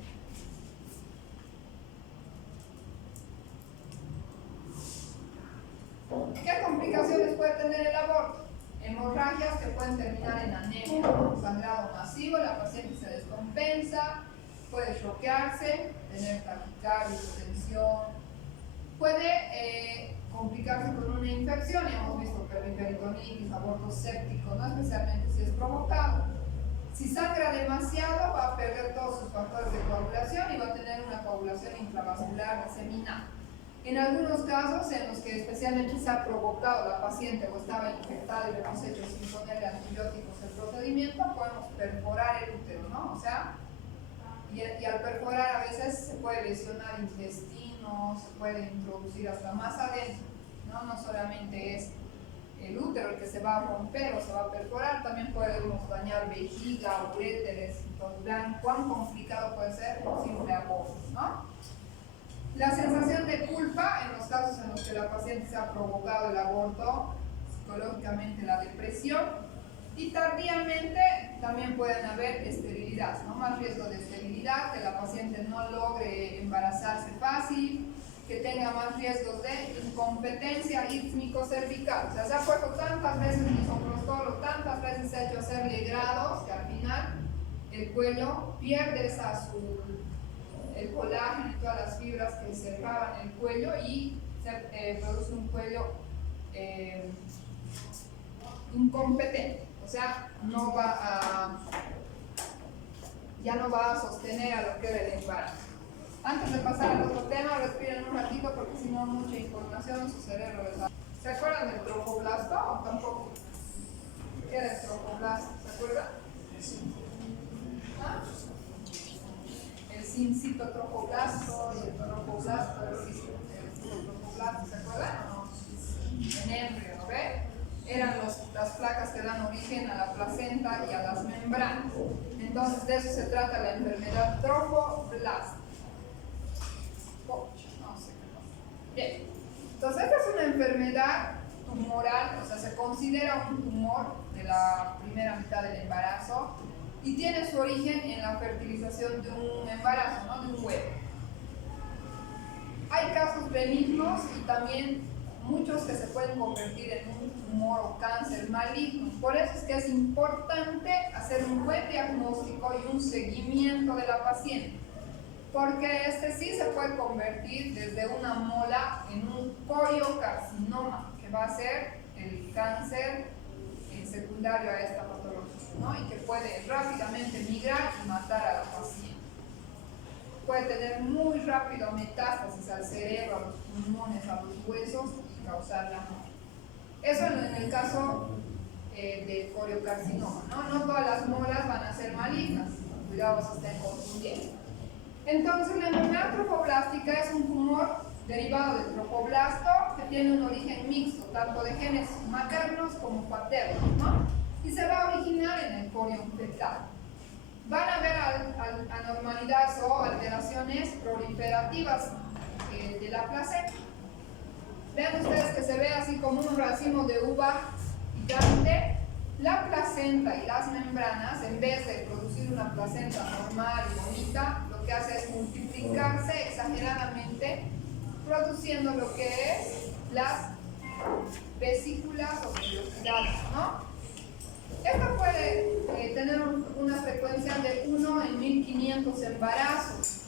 ¿Qué complicaciones puede tener el aborto? Hemorragias que pueden terminar en anemia, un sangrado masivo, la paciente se descompensa, puede choquearse, tener taquicardia, hipotensión, puede complicarse con una infección, y hemos visto que la peritonitis, aborto séptico, no especialmente si es provocado. Si sangra demasiado, va a perder todos sus factores de coagulación y va a tener una coagulación intravascular diseminada. En algunos casos en los que especialmente se ha provocado la paciente o estaba infectada y le hemos hecho sin ponerle antibióticos el procedimiento, podemos perforar el útero, ¿no? O sea, y al perforar a veces se puede lesionar intestino, se puede introducir hasta más adentro, ¿no? No solamente es siempre se va a romper o se va a perforar. También podemos dañar vejiga, uréteres. Entonces vean cuán complicado puede ser un simple aborto, ¿no? La sensación de culpa en los casos en los que la paciente se ha provocado el aborto, psicológicamente la depresión, y tardíamente también pueden haber esterilidad, ¿no? Más riesgo de esterilidad, que la paciente no logre embarazarse fácil, que tenga más riesgos de incompetencia ítmico-cervical. O sea, se ha puesto tantas veces misoprostol, tantas veces se ha hecho hacerle grados, que al final el cuello pierde el colágeno y todas las fibras que cerraban el cuello y se produce un cuello incompetente. O sea, ya no va a sostener a lo que era el embarazo. Antes de pasar al otro tema, respiren un ratito porque si no mucha información su cerebro les da. ¿Se acuerdan del tropoblasto o tampoco? ¿Qué era el tropoblasto? ¿Se acuerdan? ¿Ah? El sincitotropoblasto y el tropoblasto, el citotropoblasto, ¿se acuerdan o no? En embrión, ¿no ve? Eran las placas que dan origen a la placenta y a las membranas. Entonces, de eso se trata la enfermedad trofoblástica. No sé qué pasa. Bien, entonces esta es una enfermedad tumoral, o sea, se considera un tumor de la primera mitad del embarazo y tiene su origen en la fertilización de un embarazo, ¿no? De un huevo. Hay casos benignos y también muchos que se pueden convertir en un tumor o cáncer maligno. Por eso es que es importante hacer un buen diagnóstico y un seguimiento de la paciente, porque este sí se puede convertir desde una mola en un coriocarcinoma, que va a ser el cáncer secundario a esta patología, ¿no? Y que puede rápidamente migrar y matar a la paciente. Puede tener muy rápido metástasis al cerebro, a los pulmones, a los huesos y causar la muerte. Eso en el caso del coriocarcinoma, ¿no? No todas las molas van a ser malignas, cuidado se estén confundiendo. Entonces la enfermedad trofoblástica es un tumor derivado del tropoblasto que tiene un origen mixto, tanto de genes maternos como paternos, ¿no? Y se va a originar en el corion fetal. Van a haber anormalidades o alteraciones proliferativas de la placenta. Vean ustedes que se ve así como un racimo de uva gigante. La placenta y las membranas, en vez de producir una placenta normal y bonita, lo que hace es multiplicarse exageradamente, produciendo lo que es las vesículas o vellosidades, ¿no? Esto puede tener una frecuencia de 1 en 1500 embarazos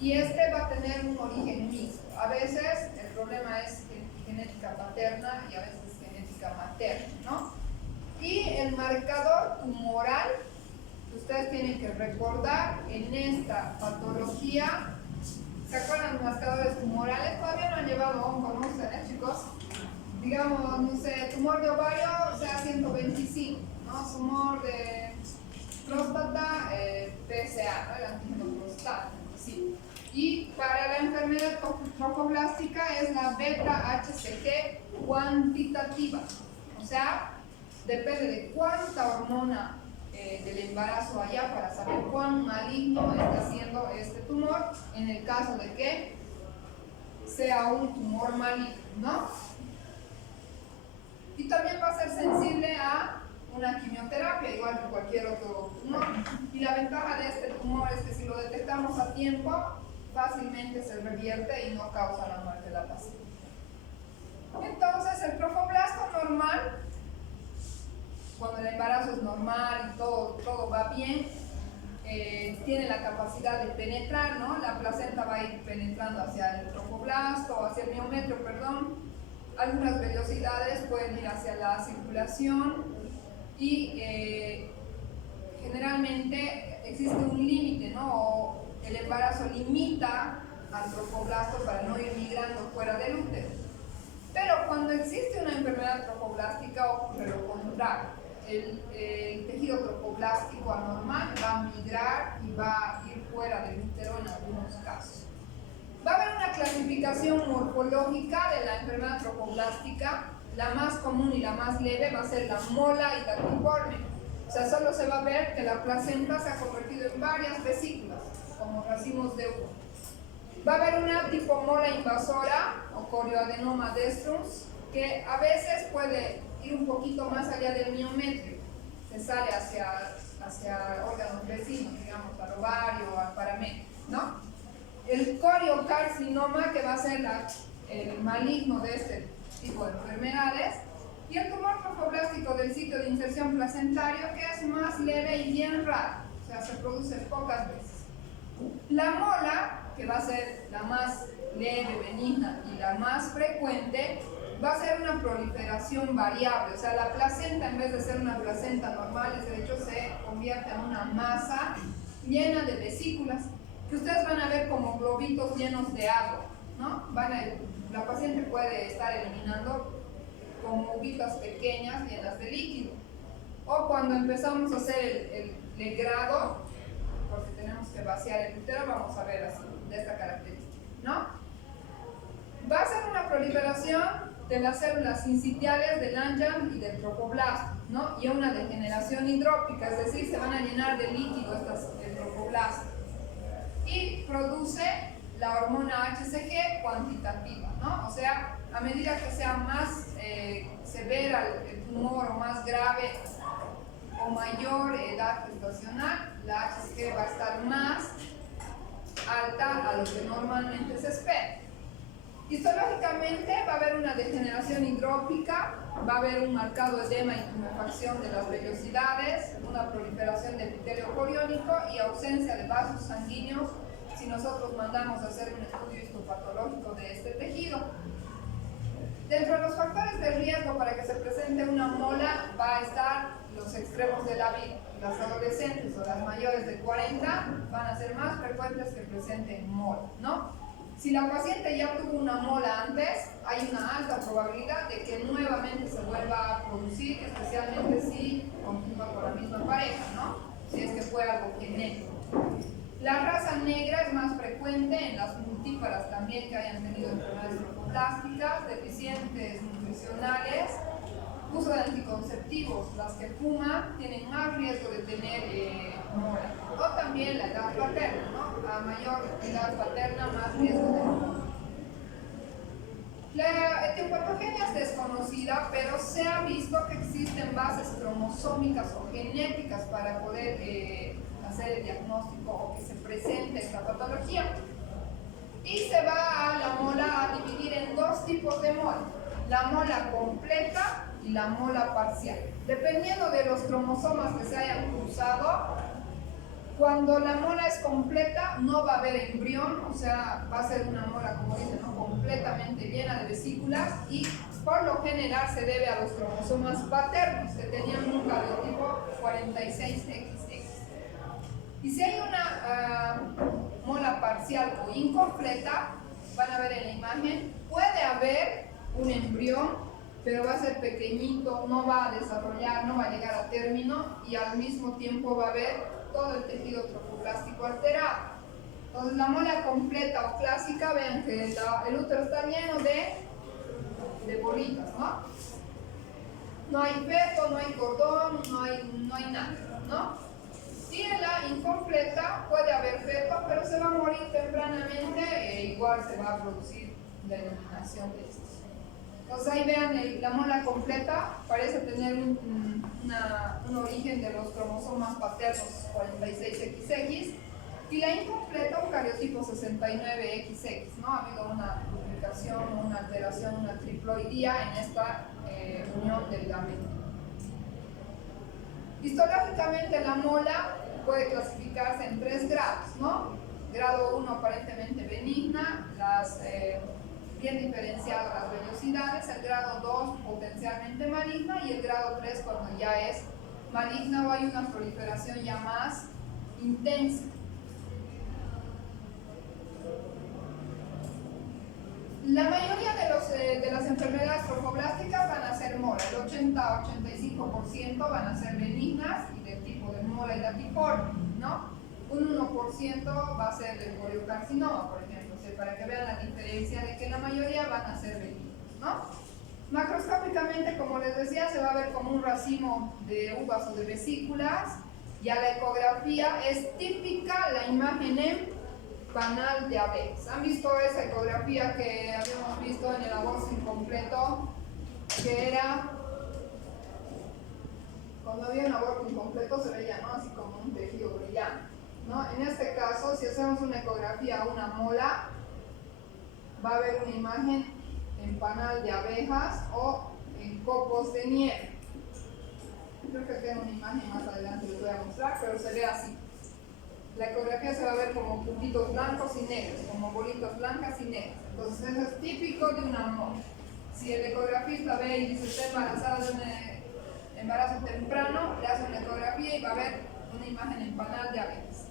y este va a tener un origen mixto. A veces el problema es genética paterna y a veces genética materna, ¿no? Y el marcador tumoral, que ustedes tienen que recordar en esta patología, ¿se acuerdan los marcadores tumorales? Todavía no han llevado onco, ¿no ustedes, chicos? Digamos, no sé, tumor de ovario, o sea, 125, ¿no? Tumor de próstata, PSA, ¿no? El antígeno prostático, sí. Y para la enfermedad trofoblástica es la beta-HCG cuantitativa, o sea, depende de cuánta hormona del embarazo haya para saber cuán maligno está siendo este tumor, en el caso de que sea un tumor maligno, ¿no? Y también va a ser sensible a una quimioterapia, igual que cualquier otro tumor. Y la ventaja de este tumor es que si lo detectamos a tiempo, fácilmente se revierte y no causa la muerte de la paciente. Entonces, el trofoblasto normal, cuando el embarazo es normal y todo va bien, tiene la capacidad de penetrar, ¿no? La placenta va a ir penetrando hacia el trofoblasto, hacia el miometrio, perdón. Algunas vellosidades pueden ir hacia la circulación y generalmente existe un límite, ¿no? El embarazo limita al trofoblasto para no ir migrando fuera del útero. Pero cuando existe una enfermedad trofoblástica ocurre lo contrario. El tejido trofoblástico anormal va a migrar y va a ir fuera del útero en algunos casos. Va a haber una clasificación morfológica de la enfermedad trofoblástica la más común y la más leve va a ser la mola hidatiforme. O sea, solo se va a ver que la placenta se ha convertido en varias vesículas, como racimos de uva. Va a haber una tipo mola invasora o corioadenoma destruns, que a veces puede ir un poquito más allá del miometrio, se sale hacia órganos vecinos, digamos, al ovario o al paramétrico, ¿no? El coriocarcinoma, que va a ser el maligno de este tipo de enfermedades, y el tumor trofoblástico del sitio de inserción placentario, que es más leve y bien raro, o sea, se produce pocas veces. La mola, que va a ser la más leve, benigna y la más frecuente, va a ser una proliferación variable, o sea, la placenta, en vez de ser una placenta normal, de hecho se convierte en una masa llena de vesículas, que ustedes van a ver como globitos llenos de agua, ¿no? La paciente puede estar eliminando como uvitas pequeñas llenas de líquido. O cuando empezamos a hacer el legrado, porque tenemos que vaciar el útero, vamos a ver así, de esta característica, ¿no? Va a ser una proliferación de las células sincitiales del Langerhans y del tropoblasto, ¿no? Y una degeneración hidrópica, es decir, se van a llenar de líquido el tropoblasto. Y produce la hormona HCG cuantitativa, ¿no? O sea, a medida que sea más severa el tumor o más grave o mayor edad gestacional, la HCG va a estar más alta a lo que normalmente se espera. Histológicamente va a haber una degeneración hidrópica, va a haber un marcado edema y tumefacción de las vellosidades, una proliferación de epitelio coriónico y ausencia de vasos sanguíneos si nosotros mandamos a hacer un estudio histopatológico de este tejido. Dentro de los factores de riesgo para que se presente una mola va a estar los extremos de la vida. Las adolescentes o las mayores de 40 van a ser más frecuentes que presenten mola, ¿no? Si la paciente ya tuvo una mola antes, hay una alta probabilidad de que nuevamente se vuelva a producir, especialmente si continúa con la misma pareja, ¿no? Si es que fue algo genético. La raza negra es más frecuente en las multíparas también que hayan tenido enfermedades trofoblásticas, deficientes nutricionales, uso de anticonceptivos. Las que fuman tienen más riesgo de tener mola. O también la edad paterna, ¿no? A mayor edad paterna, más riesgo de mola. La etiopatogenia es desconocida, pero se ha visto que existen bases cromosómicas o genéticas para poder hacer el diagnóstico o que se presente esta patología. Y se va a la mola a dividir en dos tipos de mola: la mola completa y la mola parcial. Dependiendo de los cromosomas que se hayan cruzado, cuando la mola es completa no va a haber embrión, o sea, va a ser una mola, como dicen, ¿no? Completamente llena de vesículas, y por lo general se debe a los cromosomas paternos que tenían un cariotipo 46XX. Y si hay una mola parcial o incompleta, van a ver en la imagen, puede haber un embrión, pero va a ser pequeñito, no va a desarrollar, no va a llegar a término, y al mismo tiempo va a haber todo el tejido trofoblástico alterado. Entonces la mola completa o clásica, vean que el útero está lleno de bolitas, ¿no? No hay feto, no hay cordón, no hay nada, ¿no? Y en la incompleta puede haber feto, pero se va a morir tempranamente e igual se va a producir la eliminación de estos. Entonces ahí vean, la mola completa parece tener un origen de los cromosomas paternos 46XX, y la incompleta un cariotipo 69XX, ¿no? Ha habido una duplicación, una alteración, una triploidía en esta unión del gamete. Histológicamente la mola puede clasificarse en 3 grados, ¿no? Grado 1 aparentemente benigna, bien diferenciado las vellosidades; el grado 2 potencialmente maligna, y el grado 3 cuando ya es maligna o hay una proliferación ya más intensa. La mayoría de las enfermedades trofoblásticas van a ser mola, el 80-85% van a ser benignas y del tipo de mola hidatiforme, ¿no? Un 1% va a ser del coriocarcinoma, por ejemplo, para que vean la diferencia de que la mayoría van a ser benignos, ¿no? Macroscópicamente, como les decía, se va a ver como un racimo de uvas o de vesículas. Ya la ecografía es típica, la imagen en panal de abejas. ¿Han visto esa ecografía que habíamos visto en el aborto incompleto? Que era, cuando había un aborto incompleto se veía, ¿no?, así como un tejido brillante, ¿no? En este caso, si hacemos una ecografía a una mola, va a haber una imagen en panal de abejas o en copos de nieve. Creo que tengo una imagen más adelante, les voy a mostrar, pero se ve así. La ecografía se va a ver como puntitos blancos y negros, como bolitas blancas y negras. Entonces eso es típico de una mola. Si el ecografista ve y dice está embarazada de un embarazo temprano, le hace una ecografía y va a ver una imagen en panal de abejas.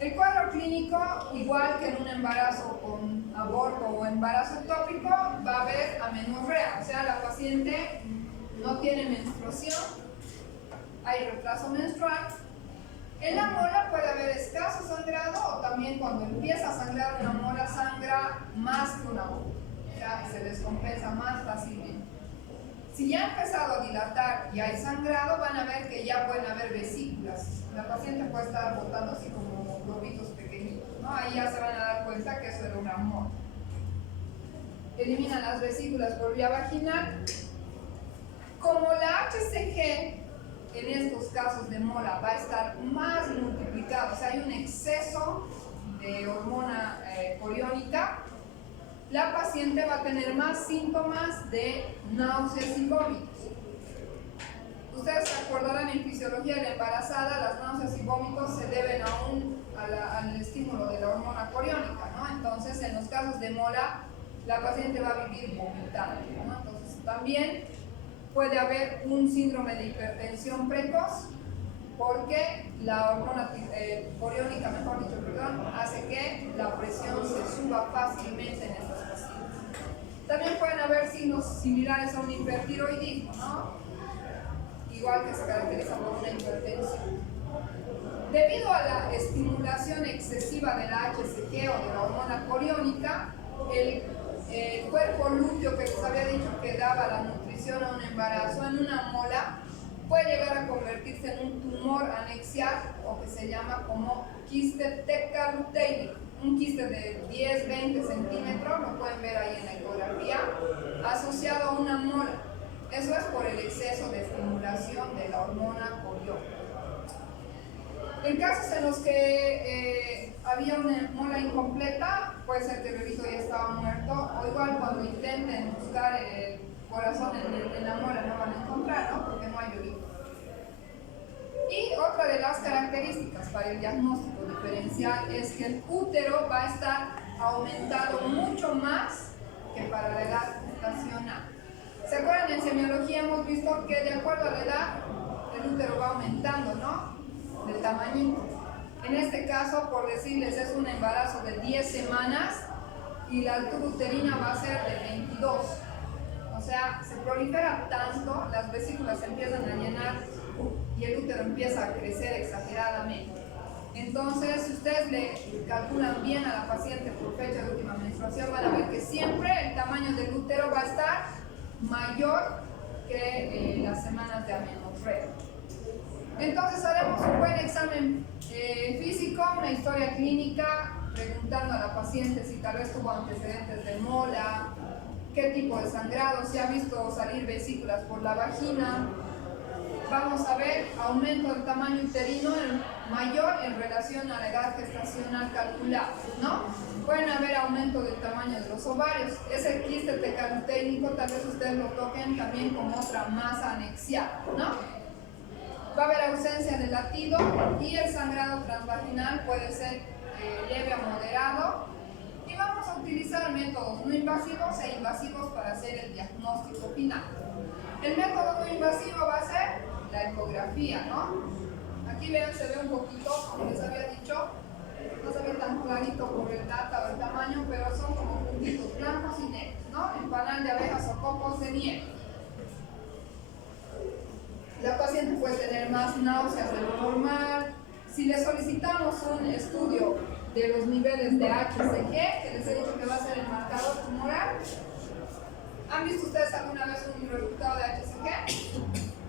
El cuadro clínico, igual que en un embarazo con aborto o embarazo ectópico, va a haber amenorrea, o sea, la paciente no tiene menstruación, hay retraso menstrual. En la mola puede haber escaso sangrado o también cuando empieza a sangrar una mola sangra más que una mola, ya se descompensa más fácilmente. Si ya ha empezado a dilatar y hay sangrado, van a ver que ya pueden haber vesículas. La paciente puede estar botando así como globitos pequeñitos, ¿no? Ahí ya se van a dar cuenta que eso era una mola. Eliminan las vesículas por vía vaginal. Como la HCG en estos casos de mola va a estar más multiplicado, o sea, hay un exceso de hormona coriónica, la paciente va a tener más síntomas de náuseas y vómitos. Ustedes se acordarán, en fisiología de la embarazada, las náuseas y vómitos se deben al estímulo de la hormona coriónica, ¿no? Entonces, en los casos de mola, la paciente va a vivir vomitando, ¿no? Entonces, también puede haber un síndrome de hipertensión precoz porque la hormona coriónica, mejor dicho, hace que la presión se suba fácilmente en estos pacientes. También pueden haber signos similares a un hipertiroidismo, ¿no? Igual que se caracteriza por una hipertensión. Debido a la estimulación excesiva de la HCG o de la hormona coriónica, el cuerpo lúteo que les había dicho que daba la nutrición a un embarazo en una mola puede llegar a convertirse en un tumor anexial o que se llama como quiste tecaluteínico, un quiste de 10-20 centímetros, lo pueden ver ahí en la ecografía, asociado a una mola. Eso es por el exceso de estimulación de la hormona coriónica. En casos en los que había una mola incompleta, puede ser que el bebito ya estaba muerto, o igual cuando intenten buscar el corazón en la mola no van a encontrar, ¿no? Porque no hay bebito. Y otra de las características para el diagnóstico diferencial es que el útero va a estar aumentado mucho más que para la edad gestacional. ¿Se acuerdan? En semiología hemos visto que de acuerdo a la edad el útero va aumentando, ¿no? De tamañito. En este caso, por decirles, es un embarazo de 10 semanas y la altura uterina va a ser de 22. O sea, se prolifera tanto, las vesículas se empiezan a llenar y el útero empieza a crecer exageradamente. Entonces, si ustedes le calculan bien a la paciente por fecha de última menstruación, van a ver que siempre el tamaño del útero va a estar mayor que las semanas de amenorrea. Entonces haremos un buen examen físico, una historia clínica, preguntando a la paciente si tal vez tuvo antecedentes de mola, qué tipo de sangrado, si ha visto salir vesículas por la vagina. Vamos a ver aumento del tamaño uterino mayor en relación a la edad gestacional calculada, ¿no? Pueden haber aumento del tamaño de los ovarios. Ese quiste tecaluteínico tal vez ustedes lo toquen también como otra masa anexial, ¿no? Va a haber ausencia de latido y el sangrado transvaginal puede ser leve a moderado. Y vamos a utilizar métodos no invasivos e invasivos para hacer el diagnóstico final. El método no invasivo va a ser la ecografía, ¿no? Aquí vean, se ve un poquito, como les había dicho, no se ve tan clarito por el data o el tamaño, pero son como puntitos blancos y negros, ¿no? En panal de abejas o copos de nieve. La paciente puede tener más náuseas de lo normal. Si le solicitamos un estudio de los niveles de HCG, que les he dicho que va a ser el marcador tumoral, ¿Han visto ustedes alguna vez un resultado de HCG?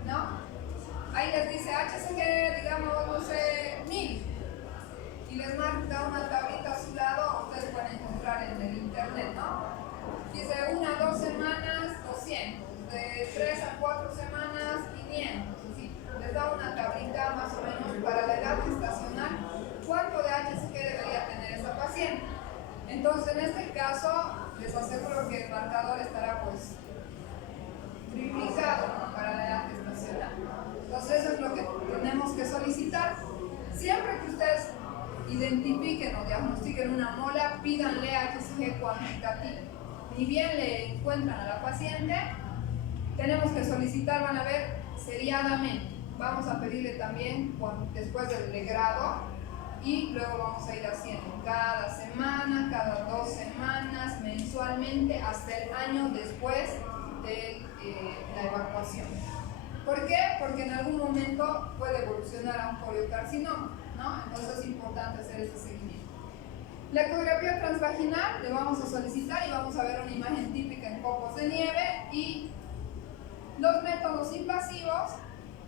¿No? Ahí les dice HCG, digamos, no sé, 1000. Y les marca una tablita a su lado, ustedes pueden encontrar en el internet, ¿no? Dice 1 a 2 semanas, 200. De 3 a 4 semanas, 500. Así. Les da una tablita más o menos para la edad gestacional, cuánto de HCG debería tener esa paciente. Entonces, en este caso, les aseguro que el marcador estará pues triplicado, ¿no?, para la edad gestacional. Entonces, eso es lo que tenemos que solicitar. Siempre que ustedes identifiquen o diagnostiquen una mola, pídanle HCG cuantitativo. Ni bien le encuentran a la paciente, tenemos que solicitar, van a ver, seriadamente. Vamos a pedirle también después del legrado y luego vamos a ir haciendo cada semana, cada 2 semanas, mensualmente, hasta el año después de la evacuación. ¿Por qué? Porque en algún momento puede evolucionar a un coriocarcinoma, ¿no? Entonces es importante hacer ese seguimiento. La ecografía transvaginal le vamos a solicitar y vamos a ver una imagen típica en copos de nieve, y los métodos invasivos,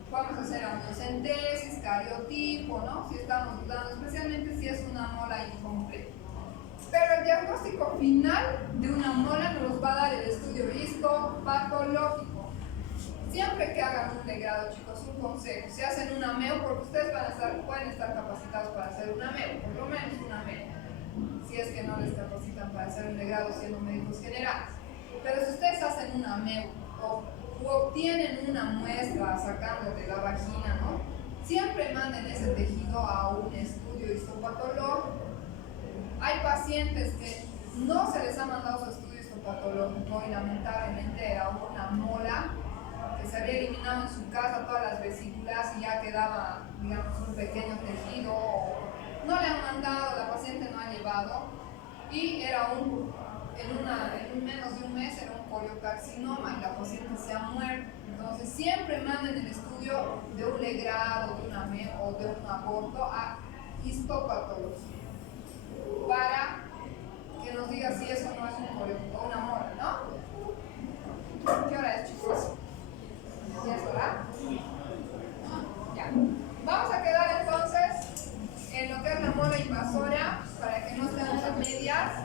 vamos a hacer amniocentesis, cariotipo, ¿no? Si estamos dudando, especialmente si es una mola incompleta. Pero el diagnóstico final de una mola nos los va a dar el estudio histopatológico. Siempre que hagan un legrado, chicos, un consejo, si hacen una MEO, porque ustedes pueden estar capacitados para hacer una MEO, por lo menos una MEO, si es que no les capacitan para hacer un legrado siendo médicos generales. Pero si ustedes hacen una MEO o obtienen una muestra sacando de la vagina, ¿no?, siempre manden ese tejido a un estudio histopatológico. Hay pacientes que no se les ha mandado su estudio histopatológico y lamentablemente era una mola que se había eliminado en su casa todas las vesículas y ya quedaba, digamos, un pequeño tejido, o no le han mandado, la paciente no ha llevado, y era en menos de un mes era un coriocarcinoma y la paciente se ha muerto. Entonces siempre manden el estudio de un legrado, de una MEO o de un aborto a histopatología para que nos diga si eso no es un coriocarcinoma o una mola, ¿no? ¿Qué hora es, chicos?